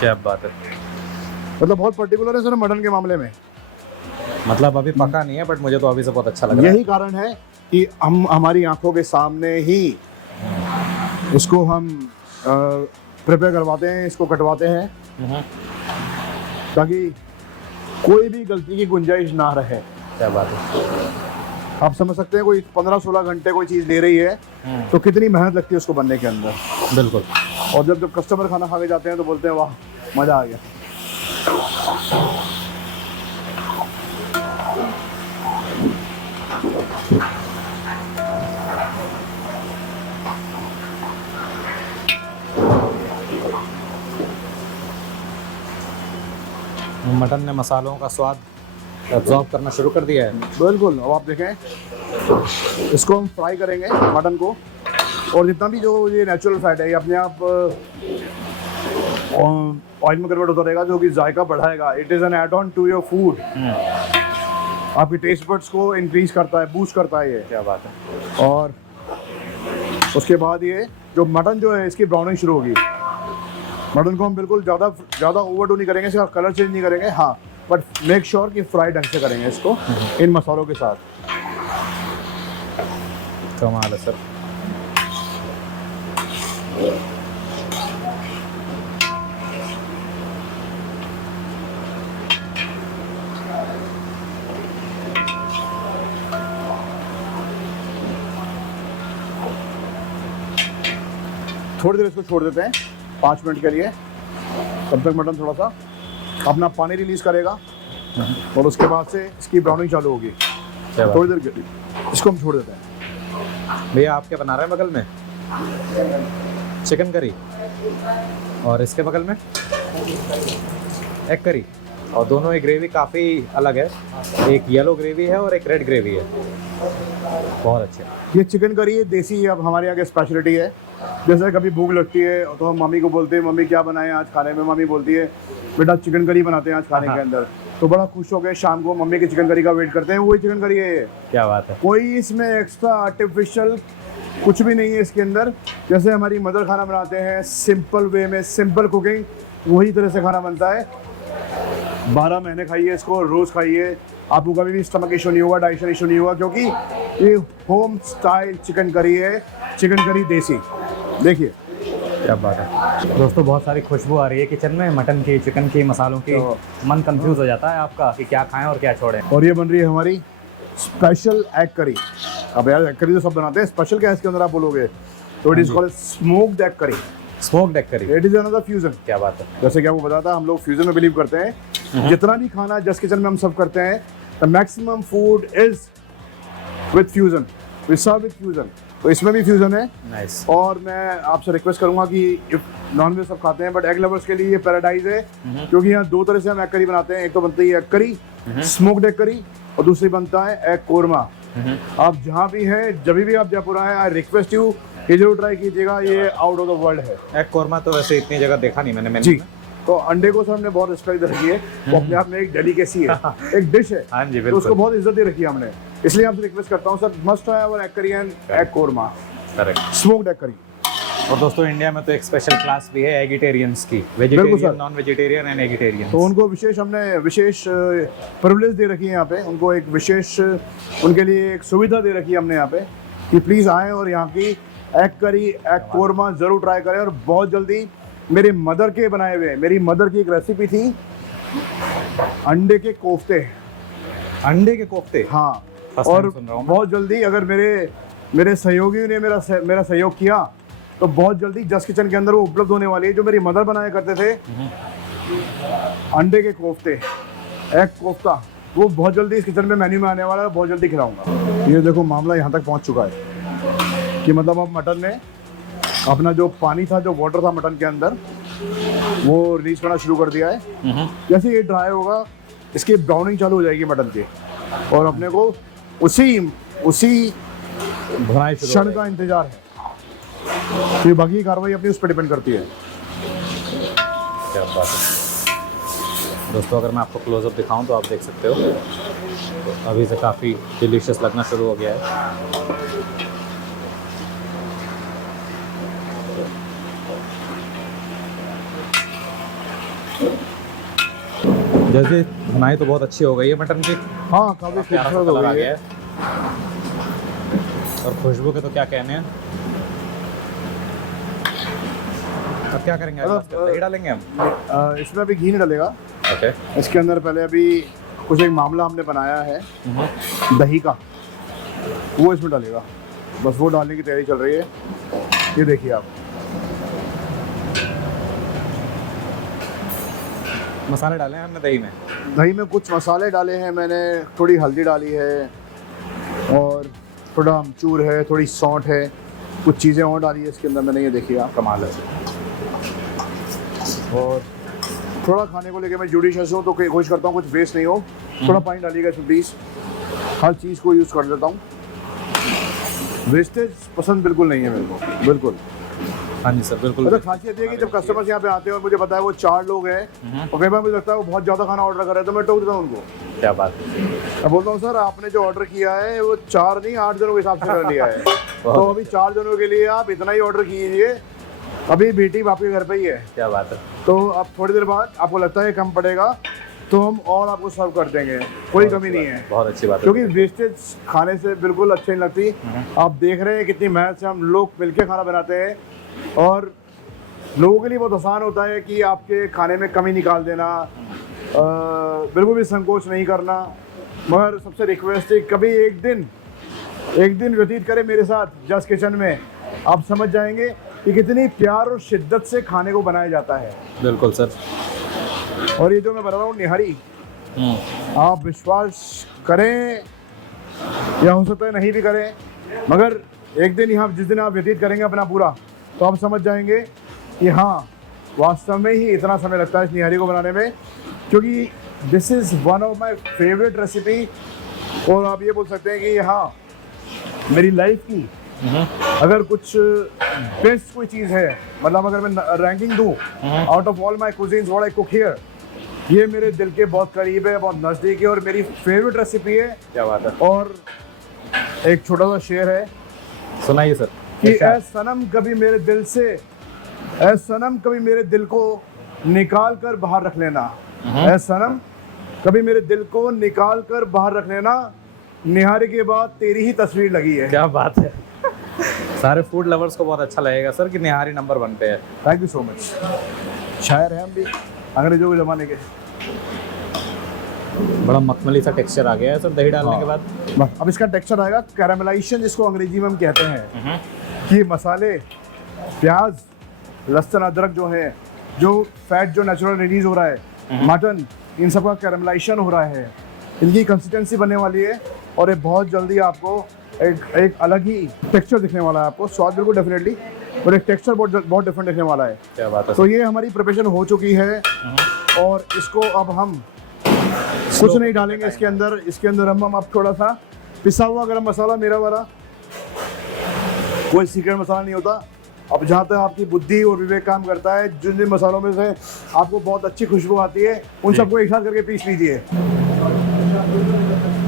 क्या बात है। मतलब बहुत पर्टिकुलर है सर मटन के मामले में। मतलब अभी पका नहीं है, बट मुझे तो अभी से बहुत अच्छा लग रहा है। यही कारण है कि हम हमारी आंखों के सामने ही इसको हम प्रिपेयर करवाते हैं, इसको कटवाते हैं, ताकि कोई भी गलती की गुंजाइश ना रहे। क्या बात है। आप समझ सकते हैं, कोई 15-16 घंटे कोई चीज़ ले रही है तो कितनी मेहनत लगती है उसको बनने के अंदर। बिल्कुल। और जब कस्टमर खाना खा के जाते हैं तो बोलते हैं वाह, मज़ा आ गया। मटन ने मसालों का स्वाद एब्जॉर्ब करना शुरू कर दिया है। बिल्कुल। अब आप देखें, इसको हम फ्राई करेंगे मटन को, और जितना भी जो ये नेचुरल फैट है ये अपने आप ऑयल में कन्वर्ट होता रहेगा, जो कि जायका बढ़ाएगा। It is an add on to your food. आपकी टेस्ट बड्स को इंक्रीज करता है, बूस्ट करता है ये। क्या बात है। और उसके बाद ये जो मटन जो है इसकी ब्राउनिंग शुरू होगी। मटन को हम बिल्कुल ज़्यादा ओवरडू नहीं करेंगे, इसका कलर चेंज नहीं करेंगे, हाँ, बट मेक श्योर कि फ्राई ढंग से करेंगे इसको इन मसालों के साथ। कमाल है सर। थोड़ी देर इसको छोड़ देते हैं 5 मिनट के लिए, तब तक मटन थोड़ा सा अपना पानी रिलीज करेगा और उसके बाद से इसकी ब्राउनिंग चालू होगी। थोड़ी देर के लिए इसको हम छोड़ देते हैं। भैया आप क्या बना रहे हैं बगल में? चिकन करी, और इसके बगल में एग करी, और दोनों की ग्रेवी काफ़ी अलग है, एक येलो ग्रेवी है और एक रेड ग्रेवी है, बहुत अच्छे। ये चिकन करी देसी अब हमारे यहाँ की स्पेशलिटी है। जैसे कभी भूख लगती है तो हम मम्मी को बोलते हैं मम्मी क्या बनाएं आज खाने में, मम्मी बोलती है बेटा चिकन करी बनाते हैं आज खाने के अंदर, तो बड़ा खुश हो गए शाम को मम्मी की चिकन करी का वेट करते हैं। वही चिकन करी है ये। क्या बात है। कोई इसमें एक्स्ट्रा आर्टिफिशियल कुछ भी नहीं है इसके अंदर। जैसे हमारी मदर खाना बनाते हैं सिंपल वे में, सिंपल कुकिंग, वही तरह से खाना बनता है। 12 महीने खाइए इसको, रोज़ खाइए, आपको कभी भी स्टमक इशू नहीं होगा, डाइजेशन इशू नहीं होगा, क्योंकि ये होम स्टाइल चिकन करी है, चिकन करी देसी। देखिए क्या बात है दोस्तों, बहुत सारी खुशबू आ रही है किचन में, मटन की, चिकन की, मसालों की। तो मन कंफ्यूज हो जाता है आपका कि क्या खाएं और क्या छोड़ें। और ये बन रही है हमारी स्पेशल एग करी। अब यार एग करी तो सब बनाते हैं, स्पेशल क्या है इसके अंदर आप बोलोगे, तो it is called smoked egg करी। स्मोक्ड एग करी, इट इज अनदर फ्यूजन। क्या बात है। जैसे कि आपको बताया था, हम लोग फ्यूजन में बिलीव करते हैं। जितना भी खाना जस्ट किचन में हम सर्व करते हैं, the maximum food is with fusion, we serve with fusion. तो इसमें भी फ्यूजन है। नाइस। और मैं आपसे रिक्वेस्ट करूंगा कि नॉनवेज सब खाते हैं बट एग लवर्स के लिए ये पैराडाइज है, क्योंकि यहाँ 2 तरह से हम एग करी बनाते हैं। एक तो बनती है egg curry, smoked egg curry, और दूसरी बनता है एग कोरमा। आप जहाँ भी हैं, जब भी आप जयपुर आए, आई रिक्वेस्ट यू ये जरूर ट्राई कीजिएगा, ये आउट ऑफ द वर्ल्ड है। एग कोरमा तो वैसे इतनी जगह देखा नहीं मैंने जी। तो अंडे को सर हमने बहुत रिस्पेक्ट दे रखी है, वो अपने आप में एक डेलिकेसी है, एक डिश है। हाँ जी, तो उसको बहुत इज्जत दे रखी है हमने, इसलिए आपसे रिक्वेस्ट करता हूँ sir, must try our egg curry and egg korma, correct. Smoked egg curry. और दोस्तों इंडिया में तो एक स्पेशल क्लास भी है एगिटेरियंस की, बिल्कुल vegetarian, sir. Non vegetarian and eggetarian. तो उनको हमने विशेष प्रिविलेज दे रखी है यहाँ पे, उनको एक विशेष उनके लिए एक सुविधा दे रखी है हमने यहाँ पे कि प्लीज़ आएँ और यहाँ की एग करी, एग कोरमा ज़रूर ट्राई करें। और बहुत जल्दी मेरे मदर के बनाए हुए, मेरी मदर की एक रेसिपी थी अंडे के कोफ्ते। अंडे के कोफ्ते, हाँ। First और time सुन रहा हूँ मैं। बहुत जल्दी अगर मेरे सहयोगियों ने मेरा सहयोग किया तो बहुत जल्दी जस्ट किचन के अंदर वो उपलब्ध होने वाली है, जो मेरी मदर बनाया करते थे अंडे के कोफ्ते, एग कोफ्ता, वो बहुत जल्दी इस किचन में मेन्यू में आने वाला है, बहुत जल्दी खिलाऊंगा। ये देखो मामला यहाँ तक पहुँच चुका है कि मतलब अब मटन ने अपना जो पानी था, जो वाटर था मटन के अंदर, वो रिलीज करना शुरू कर दिया है। जैसे ये ड्राई होगा, इसकी ब्राउनिंग चालू हो जाएगी मटन की, और अपने को उसी क्षण का इंतजार है। तो बाकी कार्रवाई अपनी उस पर डिपेंड करती है। क्या बात है दोस्तों, अगर मैं आपको क्लोजअप दिखाऊं तो आप देख सकते हो, तो अभी से काफ़ी डिलीशियस लगना शुरू हो गया है। जैसे बनाई तो बहुत अच्छी हो गई है मटन की, हाँ, काफी प्यारा सा खूबसूरत हो कलर आ गई गया है। है, और खुशबू के तो क्या कहने हैं। अब क्या करेंगे, दही डालेंगे हम? इसमें अभी घी नहीं डलेगा। ओके। इसके अंदर पहले अभी कुछ एक मामला हमने बनाया है दही का, वो इसमें डालेगा, बस वो डालने की तैयारी चल रही है। ये देखिए आप, मसाले डाले हैं हमने दही में? दही में कुछ मसाले डाले हैं मैंने, थोड़ी हल्दी डाली है और थोड़ा अमचूर है, थोड़ी सौंठ है, कुछ चीज़ें और डाली है इसके अंदर मैंने, ये देखिए आप। कमाल है। और थोड़ा खाने को लेके मैं जुडिशियस हूँ, तो कोशिश करता हूँ कुछ वेस्ट नहीं हो, थोड़ा पानी डालिएगा इसमें प्लीज़। हर चीज़ को यूज़ कर लेता हूँ, वेस्टेज पसंद बिल्कुल नहीं है मेरे को, बिल्कुल। हाँ जी सर, बिल्कुल। मतलब खासियत ये है कि जब कस्टमर्स यहाँ पे आते हैं और मुझे पता है वो 4 लोग हैं और कई बार मुझे लगता है वो बहुत ज़्यादा खाना ऑर्डर कर रहे हैं, तो मैं टोक देता हूँ उनको। क्या बात है। मैं बोलता हूँ सर आपने जो ऑर्डर किया है वो 4 नहीं 8 जनों के हिसाब से कर लिया है, तो अभी 4 जनों के लिए आप इतना ही ऑर्डर कीजिए, अभी बेटी आपके घर पे ही है। क्या बात है। तो अब थोड़ी देर बाद आपको लगता है कम पड़ेगा तो हम और आपको सर्व कर देंगे, कोई कमी नहीं है। बहुत अच्छी बात है, क्योंकि वेस्टेज खाने से बिल्कुल अच्छी नहीं लगती। आप देख रहे हैं कितनी मेहनत से हम लोग मिलकर खाना बनाते हैं, और लोगों के लिए बहुत आसान होता है कि आपके खाने में कमी निकाल देना, बिल्कुल भी संकोच नहीं करना। मगर सबसे रिक्वेस्ट है, कभी एक दिन व्यतीत करें मेरे साथ जस्ट किचन में, आप समझ जाएंगे कि कितनी प्यार और शिद्दत से खाने को बनाया जाता है। बिल्कुल सर। और ये जो मैं बता रहा हूँ निहारी, आप विश्वास करें या हो सकता है नहीं भी करें, मगर एक दिन यहाँ जिस दिन आप व्यतीत करेंगे अपना पूरा, तो आप समझ जाएंगे कि हाँ वास्तव में ही इतना समय लगता है इस निहारी को बनाने में, क्योंकि this is one of my favourite recipe. और आप ये बोल सकते हैं कि हाँ मेरी लाइफ की अगर कुछ बेस्ट कोई चीज़ है, मतलब अगर मैं रैंकिंग दूँ out of all my cuisines what I cook here, ये मेरे दिल के बहुत करीब है, बहुत नज़दीक है और मेरी फेवरेट रेसिपी है। क्या बात है। और एक छोटा सा शेर है, सुनाइए सर। कि ऐ सनम कभी मेरे दिल से, ऐ सनम कभी मेरे दिल को निकाल कर बाहर रख लेना, ऐ सनम कभी मेरे दिल को निकाल कर बाहर रख लेना, निहारी के बाद तेरी ही तस्वीर लगी है। क्या बात है। सारे फूड लवर्स को बहुत अच्छा लगेगा सर कि निहारी नंबर 1 पे है। Thank you so much. शायर हैं हम भी अंग्रेजों के ज़माने के। बड़ा मखमली सा टेक्सचर आ गया है सर दही डालने के बाद। अब इसका टेक्सचर आएगा कैरामलाइजेशन, जिसको अंग्रेजी में हम कहते हैं कि मसाले, प्याज, लहसुन, अदरक जो है, जो फैट जो नेचुरल रिलीज हो रहा है, मटन, इन सब का कैरामलाइजेशन हो रहा है, इनकी कंसिस्टेंसी बनने वाली है और ये बहुत जल्दी आपको एक अलग ही टेक्सचर दिखने वाला है। आपको स्वाद बिल्कुल डेफिनेटली, और एक टेक्सचर बहुत डिफरेंट दिखने वाला है। क्या बात है। तो ये हमारी प्रिपरेशन हो चुकी है और इसको अब हम कुछ नहीं डालेंगे इसके अंदर। इसके अंदर हम अब थोड़ा सा पिसा हुआ गरम मसाला, मेरा वाला, कोई सीक्रेट मसाला नहीं होता। अब जहाँ तक आपकी बुद्धि और विवेक काम करता है, जिन जिन मसालों में से आपको बहुत अच्छी खुशबू आती है उन सबको एक साथ करके पीस लीजिए।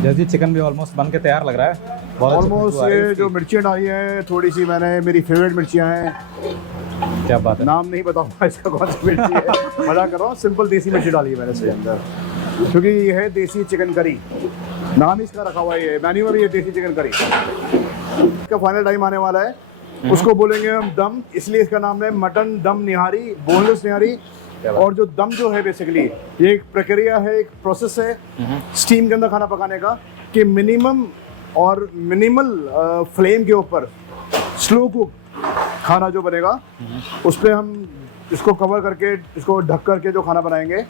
जैसे चिकन भी ऑलमोस्ट बन के तैयार लग रहा है। ऑलमोस्ट ये जो मिर्चियाँ डाली हैं थोड़ी सी, मैंने मेरी फेवरेट मिर्चियाँ हैं। क्या बात है। नाम नहीं बताऊंगा इसका कौन सी मिर्ची है, मजाक कर रहा हूँ। सिंपल देसी मिर्ची डाली है मैंने इसके अंदर, क्योंकि ये है देसी चिकन करी, नाम इसका रखा हुआ है मेन्यू में भी, ये देसी चिकन करी। इसका फाइनल टाइम आने वाला है, उसको बोलेंगे हम दम, इसलिए इसका नाम है मटन दम निहारी, बोनलेस निहारी। और जो दम जो है बेसिकली ये एक प्रक्रिया है, एक प्रोसेस है स्टीम के अंदर खाना पकाने का, कि मिनिमम और मिनिमल फ्लेम के ऊपर स्लो कुक खाना जो बनेगा, उस पर हम इसको कवर करके, इसको ढक करके जो खाना बनाएंगे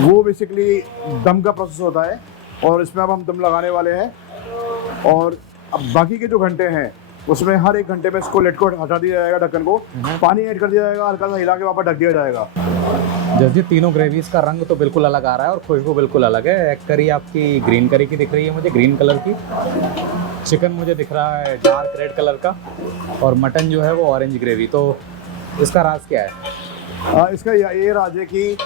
वो बेसिकली दम का प्रोसेस होता है। और इसमें अब हम दम लगाने वाले हैं, और अब बाकी के जो घंटे हैं उसमें हर एक घंटे में इसको लेट को हटा दिया जाएगा, ढक्कन को, पानी ऐड कर दिया जाएगा, हल्का सा हिला के वापस ढक दिया जाएगा। जैसे तीनों ग्रेवीज का रंग तो बिल्कुल अलग आ रहा है और खुशबू बिल्कुल अलग है। एक करी आपकी ग्रीन करी की दिख रही है मुझे, ग्रीन कलर की। चिकन मुझे दिख रहा है डार्क रेड कलर का, और मटन जो है वो ऑरेंज ग्रेवी। तो इसका राज क्या है? इसका ये राज है कि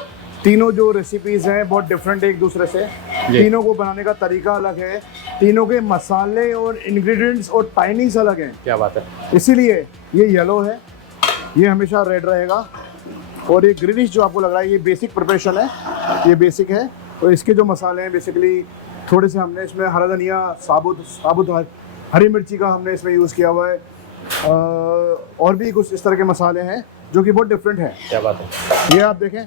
तीनों जो रेसिपीज़ हैं बहुत डिफरेंट है एक दूसरे से। तीनों को बनाने का तरीका अलग है, तीनों के मसाले और इंग्रेडिएंट्स और टाइमिंग्स अलग हैं। क्या बात है। इसीलिए ये येलो है, ये हमेशा रेड रहेगा, और ये ग्रीनिश जो आपको लग रहा है ये बेसिक प्रिपरेशन है, ये बेसिक है। तो इसके जो मसाले हैं बेसिकली थोड़े से हमने इसमें हरा धनिया, साबुत हरी मिर्ची का हमने इसमें यूज़ किया हुआ है, और भी कुछ इस तरह के मसाले हैं जो कि बहुत डिफरेंट हैं। क्या बात है। ये आप देखें,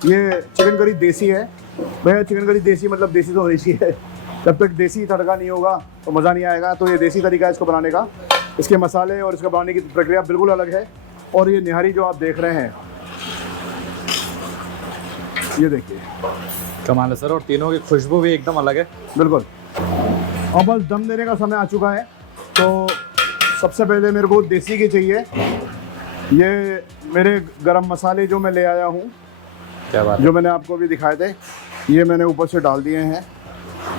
ये चिकन करी देसी है भैया। चिकन करी देसी मतलब देसी तो देसी है, जब तक देसी तड़का नहीं होगा तो मज़ा नहीं आएगा। तो ये देसी तरीका है इसको बनाने का, इसके मसाले और इसका बनाने की प्रक्रिया बिल्कुल अलग है। और ये निहारी जो आप देख रहे हैं, ये देखिए कमाल है सर, और तीनों की खुशबू भी एकदम अलग है। बिल्कुल। और बस दम देने का समय आ चुका है, तो सबसे पहले मेरे को देसी घी चाहिए। ये मेरे गरम मसाले जो मैं ले आया हूँ, क्या बात, जो मैंने आपको भी दिखाए थे, ये मैंने ऊपर से डाल दिए हैं।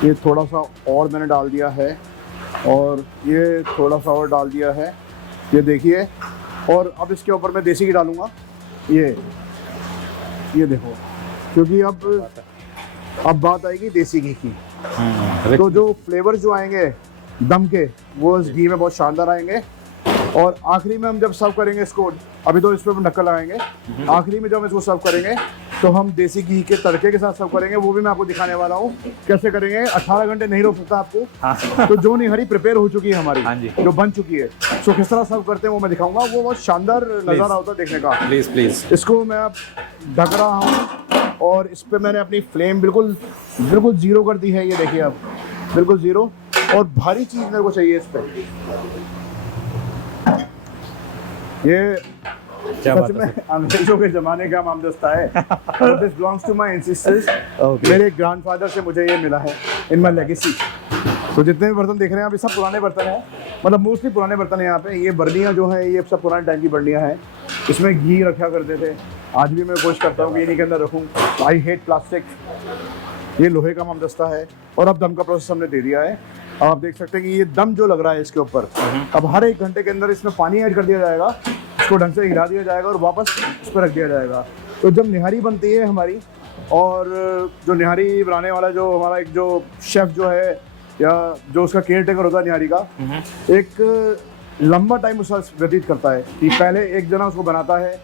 ये थोड़ा सा और मैंने डाल दिया है, और ये थोड़ा सा और डाल दिया है, ये देखिए। और अब इसके ऊपर मैं देसी घी डालूँगा, ये देखो, क्योंकि अब बात आएगी देसी घी की। तो जो फ्लेवर्स जो आएंगे दम के, वो इस घी में बहुत शानदार आएंगे। और आखिरी में हम जब सर्व करेंगे इसको, अभी तो इस पर हम ढक्कन लगाएंगे, आखिरी में जब हम इसको सर्व करेंगे तो हम देसी घी के तड़के के साथ सर्व करेंगे। वो भी मैं आपको दिखाने वाला हूँ कैसे करेंगे। 18 घंटे नहीं रोक सकता आपको। हाँ। तो जो निहारी प्रिपेयर हो चुकी है हमारी, हाँ जी, जो बन चुकी है, तो किस तरह सर्व करते हैं वो मैं दिखाऊंगा। वो बहुत शानदार नज़ारा होता है देखने का। प्लीज़। इसको मैं अब ढक रहा हूँ, और इस पर मैंने अपनी फ्लेम बिल्कुल ज़ीरो कर दी है। ये देखिए अब बिल्कुल ज़ीरो, और भारी चीज़ मेरे को चाहिए इस पर। ये क्या सच बात में है अंग्रेजों के जमाने का मामदस्ता है। This belongs to my ancestors. Okay. मेरे ग्रैंडफादर से मुझे ये मिला है इन माय लेगेसी। तो जितने भी बर्तन देख रहे हैं आप, ये सब पुराने बर्तन हैं, मतलब मोस्टली पुराने बर्तन हैं यहाँ पे। ये बर्नियाँ जो हैं ये सब पुराने टाइम की बर्नियाँ हैं। इसमें घी रखा करते थे। आज भी मैं कोशिश करता हूँ कि इन्हीं के अंदर रखूँ। I hate plastic. ये लोहे का मामदस्ता है और अब दम का प्रोसेस हमने दे दिया है। आप देख सकते हैं कि ये दम जो लग रहा है इसके ऊपर, अब हर 1 घंटे के अंदर इसमें पानी ऐड कर दिया जाएगा, इसको ढंग से हिला दिया जाएगा और वापस इस पर रख दिया जाएगा। तो जब निहारी बनती है हमारी, और जो निहारी बनाने वाला जो हमारा एक जो शेफ़ जो है या जो उसका केयर टेकर होता है निहारी का, एक लंबा टाइम उसका व्यतीत करता है कि पहले एक जना उसको बनाता है,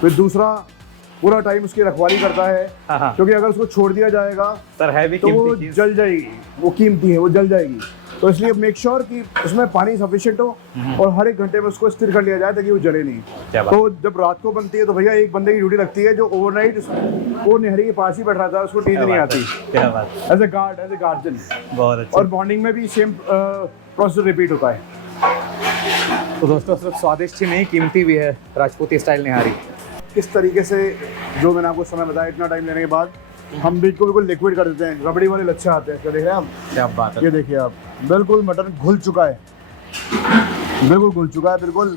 फिर दूसरा पूरा टाइम उसकी रखवाली करता है, क्योंकि अगर उसको छोड़ दिया जाएगा सर है भी तो वो कीमती चीज़। जल जाएगी, वो कीमती है, वो जल जाएगी। तो इसलिए मेक श्योर कि उसमें पानी सफिशिएंट हो और हर 1 घंटे में उसको स्थिर कर लिया जाए ताकि वो जले नहीं। क्या बात। तो जब रात को बनती है तो भैया एक बंदे की ड्यूटी लगती है जो ओवरनाइट वो निहरी के पास ही बैठ रहा था, उसको नींद नहीं आती, क्या बात, as a guard, as a guardian. बहुत अच्छा। और मॉर्निंग में भी सेम प्रोसेस रिपीट होता है। तो दोस्तों सिर्फ स्वादिष्ट ही नहीं, कीमती भी है राजपूती स्टाइल निहारी। किस तरीके से जो मैंने आपको समय बताया, इतना टाइम लेने के बाद हम बीज को बिल्कुल लिक्विड कर देते हैं। रबड़ी वाले लच्छे आते हैं, देख रहे हैं आप, क्या बात है। ये देखिए आप, बिल्कुल मटन घुल चुका है, बिल्कुल घुल चुका है, बिल्कुल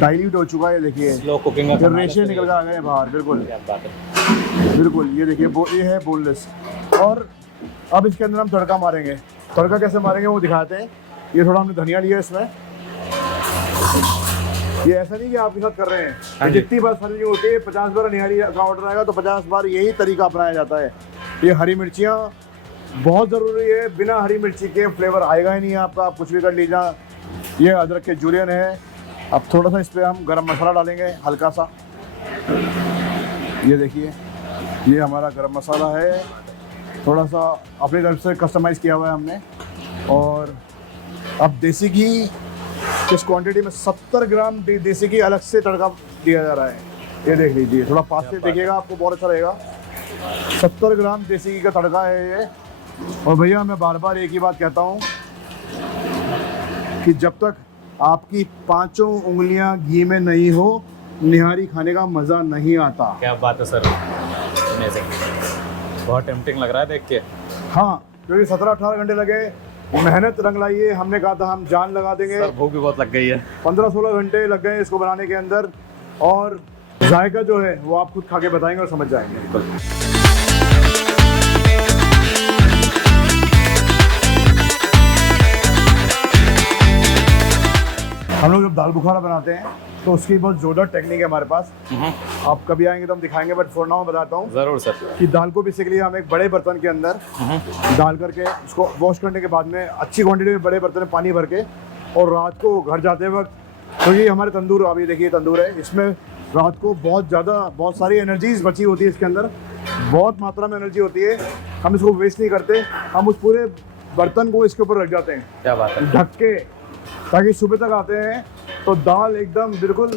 डाइल्यूट हो चुका है। देखिए स्लो कुकिंग का रेशे निकल कर आ गए बाहर, बिल्कुल क्या बात है। बिल्कुल। ये देखिए ये है बोनलेस। और अब इसके अंदर हम तड़का मारेंगे। तड़का कैसे मारेंगे वो दिखाते हैं। ये थोड़ा हमने धनिया लिया इसमें। ये ऐसा नहीं कि आपके साथ कर रहे हैं, जितनी बार सर्विंग होती है 50 बार निहारी का ऑर्डर आएगा तो 50 बार यही तरीका अपनाया जाता है। ये हरी मिर्चियाँ बहुत ज़रूरी है, बिना हरी मिर्ची के फ्लेवर आएगा ही नहीं आपका, आप कुछ भी कर लीजिए। ये अदरक के जूलियन है। अब थोड़ा सा इस पर हम गरम मसाला डालेंगे, हल्का सा। ये देखिए ये हमारा गरम मसाला है, थोड़ा सा अपनी तरफ से कस्टमाइज़ किया हुआ है हमने। और अब देसी घी इस क्वांटिटी में 70 ग्राम देसी घी अलग से तड़का दिया जा रहा है। ये देख लीजिए, थोड़ा पास से देखिएगा, आपको बहुत अच्छा लगेगा। 70 ग्राम देसी घी का तड़का है ये। और भैया मैं बार बार एक ही बात कहता हूँ कि जब तक आपकी 5 उंगलियां घी में नहीं हो, निहारी खाने का मज़ा नहीं आता। क्या बात है सर, बहुत टेम्पटिंग लग रहा है देख के। हाँ, क्योंकि 17-18 घंटे लगे, मेहनत रंग लाई है। हमने कहा था हम जान लगा देंगे। सर भूख भी बहुत लग गई है। 15-16 घंटे लग गए इसको बनाने के अंदर, और जायका जो है वो आप खुद खा के बताएंगे और समझ जाएंगे। हम लोग जब दाल बुखारा बनाते हैं तो उसकी बहुत जोरदार टेक्निक है हमारे पास। आप कभी आएंगे तो हम दिखाएंगे, बट फॉर नाउ बताता हूँ ज़रूर सर। कि दाल को बेसिकली हम एक बड़े बर्तन के अंदर डाल करके उसको वॉश करने के बाद में अच्छी क्वांटिटी में बड़े बर्तन में पानी भर के, और रात को घर जाते वक्त, तो ये हमारे तंदूर, अभी देखिए तंदूर है, इसमें रात को बहुत सारी एनर्जीज बची होती है इसके अंदर, बहुत मात्रा में एनर्जी होती है। हम इसको वेस्ट नहीं करते, हम उस पूरे बर्तन को इसके ऊपर रख जाते हैं, क्या बात है, ढक के, ताकि सुबह तक आते हैं तो दाल एकदम बिल्कुल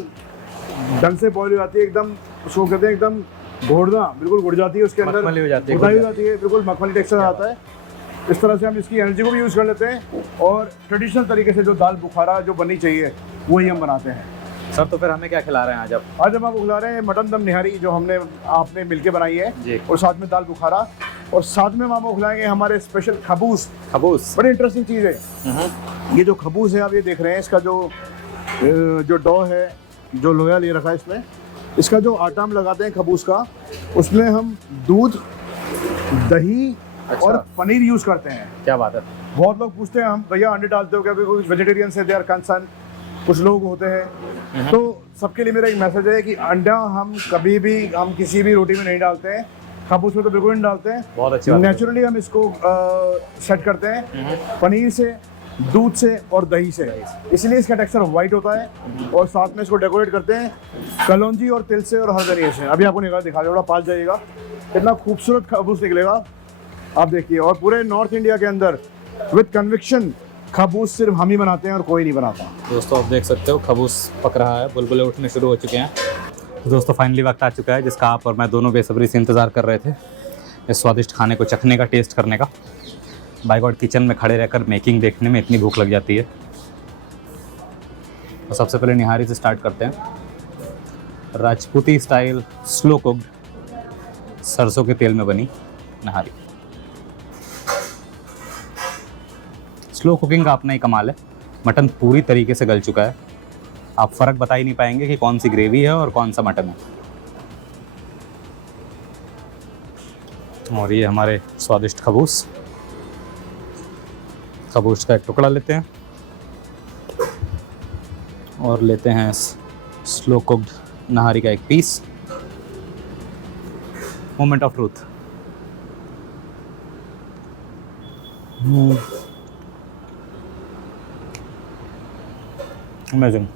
ढंग से बॉईल हो जाती है, एकदम उसको कहते हैं एकदम घोड़ना, बिल्कुल घुड़ जाती है, उसके अंदर मखमली हो जाती है, घुटाई हो जाती है, बिल्कुल मखमली टेक्सचर आता है। इस तरह से हम इसकी एनर्जी को भी यूज़ कर लेते हैं, और ट्रेडिशनल तरीके से जो दाल बुखारा जो बननी चाहिए वही हम बनाते हैं। सर तो फिर हमें क्या खिला रहे हैं आज आप? आज हम आपको खिला रहे हैं मटन दम निहारी, जो हमने आपने मिलके बनाई है जी। और साथ में दाल बुखारा, और साथ में हम आपको खिलाएंगे हमारे स्पेशल खबूस। खबूस बड़ी इंटरेस्टिंग चीज़ है ये जो खबूस है, आप ये देख रहे हैं, इसका जो डो है, जो लोया ले रखा है इसमें, इसका जो आटा हम लगाते हैं खबूस का, उसमें हम दूध, दही और पनीर यूज़ करते हैं। क्या बात है। बहुत लोग पूछते हैं हम भैया अंडे डालते हो क्या, कुछ वेजिटेरियन से दे आर कंसर्न, कुछ लोग होते हैं। तो सबके लिए मेरा एक मैसेज है कि अंडा हम कभी भी, हम किसी भी रोटी में नहीं डालते हैं, खबूस में तो बिल्कुल नहीं डालते हैं। बहुत अच्छी बात है। नेचुरली हम इसको सेट करते हैं पनीर से, दूध से और दही से, इसलिए इसका टेक्सचर वाइट होता है। और साथ में इसको डेकोरेट करते हैं कलौंजी और तिल से और हरदरिये से। अभी आपको निकाल दिखा, थोड़ा पास जाइएगा, इतना खूबसूरत खबूस निकलेगा, आप देखिए। और पूरे नॉर्थ इंडिया के अंदर विद कन्विक्शन खबूस सिर्फ हम ही बनाते हैं और कोई नहीं बनाता। दोस्तों आप देख सकते हो खबूस पक रहा है, बुलबुले उठने शुरू हो चुके हैं। तो दोस्तों फाइनली वक्त आ चुका है जिसका आप और मैं दोनों बेसब्री से इंतज़ार कर रहे थे, इस स्वादिष्ट खाने को चखने का, टेस्ट करने का। बाय गॉड किचन में खड़े रहकर मेकिंग देखने में इतनी भूख लग जाती है। तो सबसे पहले निहारी से स्टार्ट करते हैं। राजपूती स्टाइल स्लो कुक्ड सरसों के तेल में बनी निहारी। स्लो कुकिंग का अपना ही कमाल है। मटन पूरी तरीके से गल चुका है, आप फ़र्क बता ही नहीं पाएंगे कि कौन सी ग्रेवी है और कौन सा मटन है। और ये हमारे स्वादिष्ट खबूस का एक टुकड़ा लेते हैं और लेते हैं स्लो कुक्ड नहारी का एक piece. Moment of truth. Amazing.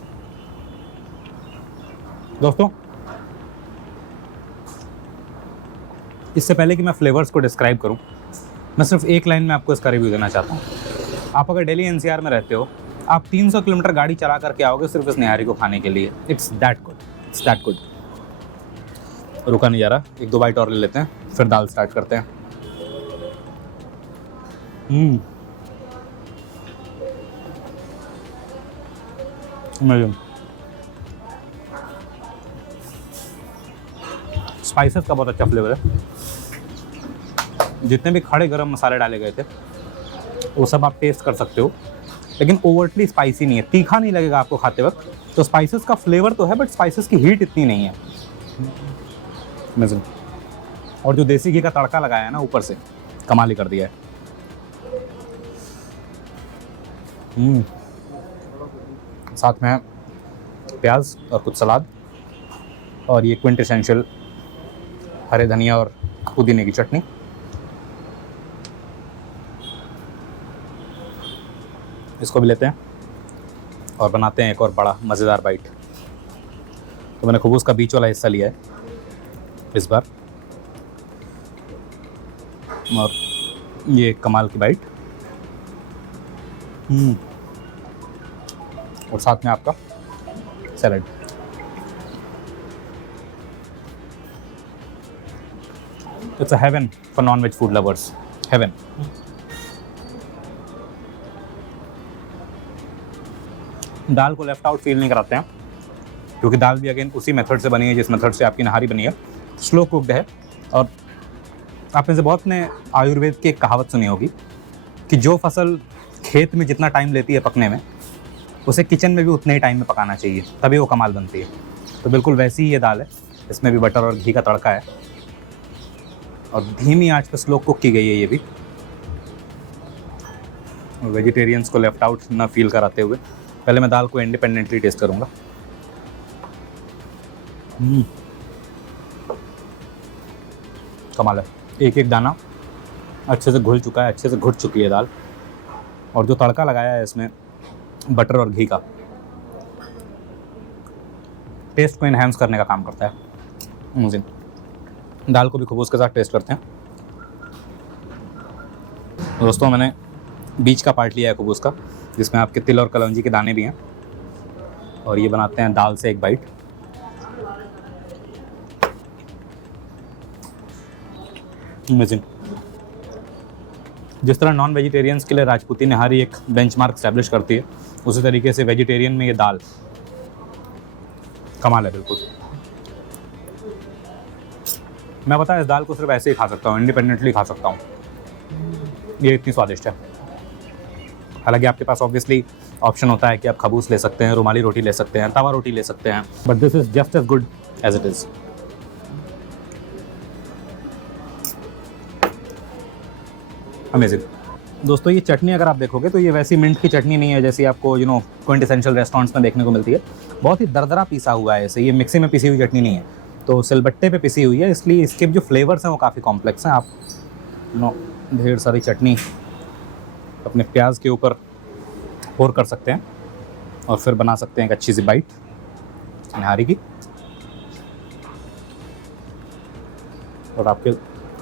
दोस्तों, इससे पहले कि मैं फ्लेवर्स को डिस्क्राइब करूं, मैं सिर्फ एक लाइन में आपको इसका रिव्यू देना चाहता हूं। आप अगर दिल्ली एनसीआर में रहते हो, आप 300 किलोमीटर गाड़ी चला करके आओगे सिर्फ इस निहारी को खाने के लिए। It's that good. रुका नहीं जा रहा, 1-2 बाइट और ले लेते हैं, फिर दाल स्टार्ट करते हैं। स्पाइसेस का बहुत अच्छा फ्लेवर है। जितने भी खड़े गरम मसाले डाले गए थे वो सब आप टेस्ट कर सकते हो, लेकिन ओवरटली स्पाइसी नहीं है, तीखा नहीं लगेगा आपको खाते वक्त। तो स्पाइसेस का फ्लेवर तो है, बट स्पाइसेस की हीट इतनी नहीं है। अमेजिंग। और जो देसी घी का तड़का लगाया है ना ऊपर से, कमाल ही कर दिया है। साथ में प्याज और कुछ सलाद और ये क्विंटेसेंशियल हरे धनिया और पुदीने की चटनी। इसको भी लेते हैं और बनाते हैं एक और बड़ा मज़ेदार बाइट। तो मैंने खबूस का बीच वाला हिस्सा लिया है इस बार, और ये कमाल की बाइट। और साथ में आपका salad. It's a heaven for non veg food lovers, heaven. दाल को लेफ्ट आउट फील नहीं कराते हैं, क्योंकि दाल भी अगेन उसी मेथड से बनी है जिस मेथड से आपकी नहारी बनी है। स्लो कुक्ड है। और आप में से बहुत ने आयुर्वेद की एक कहावत सुनी होगी कि जो फसल खेत में जितना टाइम लेती है पकने में, उसे किचन में भी उतने ही टाइम में पकाना चाहिए, तभी वो कमाल बनती है। तो बिल्कुल वैसी ही ये दाल है। इसमें भी बटर और घी का तड़का है और धीमी आंच पर स्लो कुक की गई है ये भी। वेजिटेरियंस को लेफ्ट आउट ना फील कराते हुए पहले मैं दाल को इंडिपेंडेंटली टेस्ट करूँगा। कमाल है। एक एक दाना अच्छे से घुल चुका है, अच्छे से घुट चुकी है दाल। और जो तड़का लगाया है इसमें बटर और घी का, टेस्ट को इन्हेंस करने का काम करता है। मुझे दाल को भी खबूस के साथ टेस्ट करते हैं। दोस्तों, मैंने बीच का पार्ट लिया है खबूस का, जिसमें आपके तिल और कलौंजी के दाने भी हैं। और ये बनाते हैं दाल से एक बाइट। अमेजिंग। जिस तरह नॉन वेजिटेरियंस के लिए राजपूती निहारी एक बेंचमार्क एस्टैब्लिश करती है, उसी तरीके से वेजिटेरियन में ये दाल कमाल है बिल्कुल। मैं पता है इस दाल को सिर्फ ऐसे ही खा सकता हूँ, इंडिपेंडेंटली खा सकता हूँ, ये इतनी स्वादिष्ट है। हालांकि आपके पास ऑब्वियसली ऑप्शन होता है कि आप खबूस ले सकते हैं, रुमाली रोटी ले सकते हैं, तवा रोटी ले सकते हैं, but this is just as good as it is. Amazing. दोस्तों, ये चटनी अगर आप देखोगे तो ये वैसी मिंट की चटनी नहीं है जैसी आपको क्विंटेसेंशियल रेस्टोरेंट्स में देखने को मिलती है। बहुत ही दरदरा पीसा हुआ है इसे, ये मिक्सी में पिसी हुई चटनी नहीं है, तो सिलबट्टे पे पिसी हुई है, इसलिए इसके जो फ्लेवर्स हैं वो काफ़ी कॉम्प्लेक्स हैं। आप ढेर सारी चटनी अपने प्याज के ऊपर पोर कर सकते हैं और फिर बना सकते हैं एक अच्छी सी बाइट निहारी की। और आपके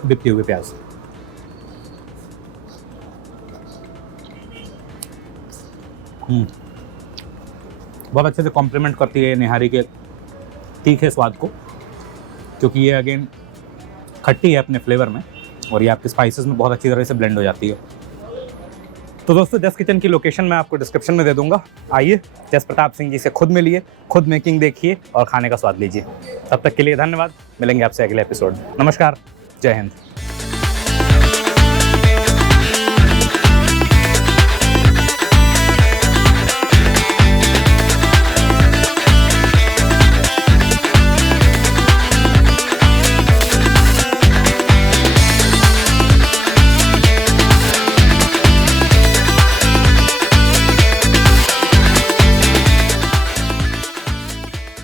डिपके हुए प्याज। बहुत अच्छे से कॉम्प्लीमेंट करती है निहारी के तीखे स्वाद को, क्योंकि ये अगेन खट्टी है अपने फ्लेवर में और ये आपके स्पाइसेस में बहुत अच्छी तरह से ब्लेंड हो जाती है। तो दोस्तों जस किचन की लोकेशन मैं आपको डिस्क्रिप्शन में दे दूंगा। आइए जस प्रताप सिंह जी से खुद मिलिए, खुद मेकिंग देखिए और खाने का स्वाद लीजिए। तब तक के लिए धन्यवाद। मिलेंगे आपसे अगले एपिसोड। नमस्कार, जय हिंद।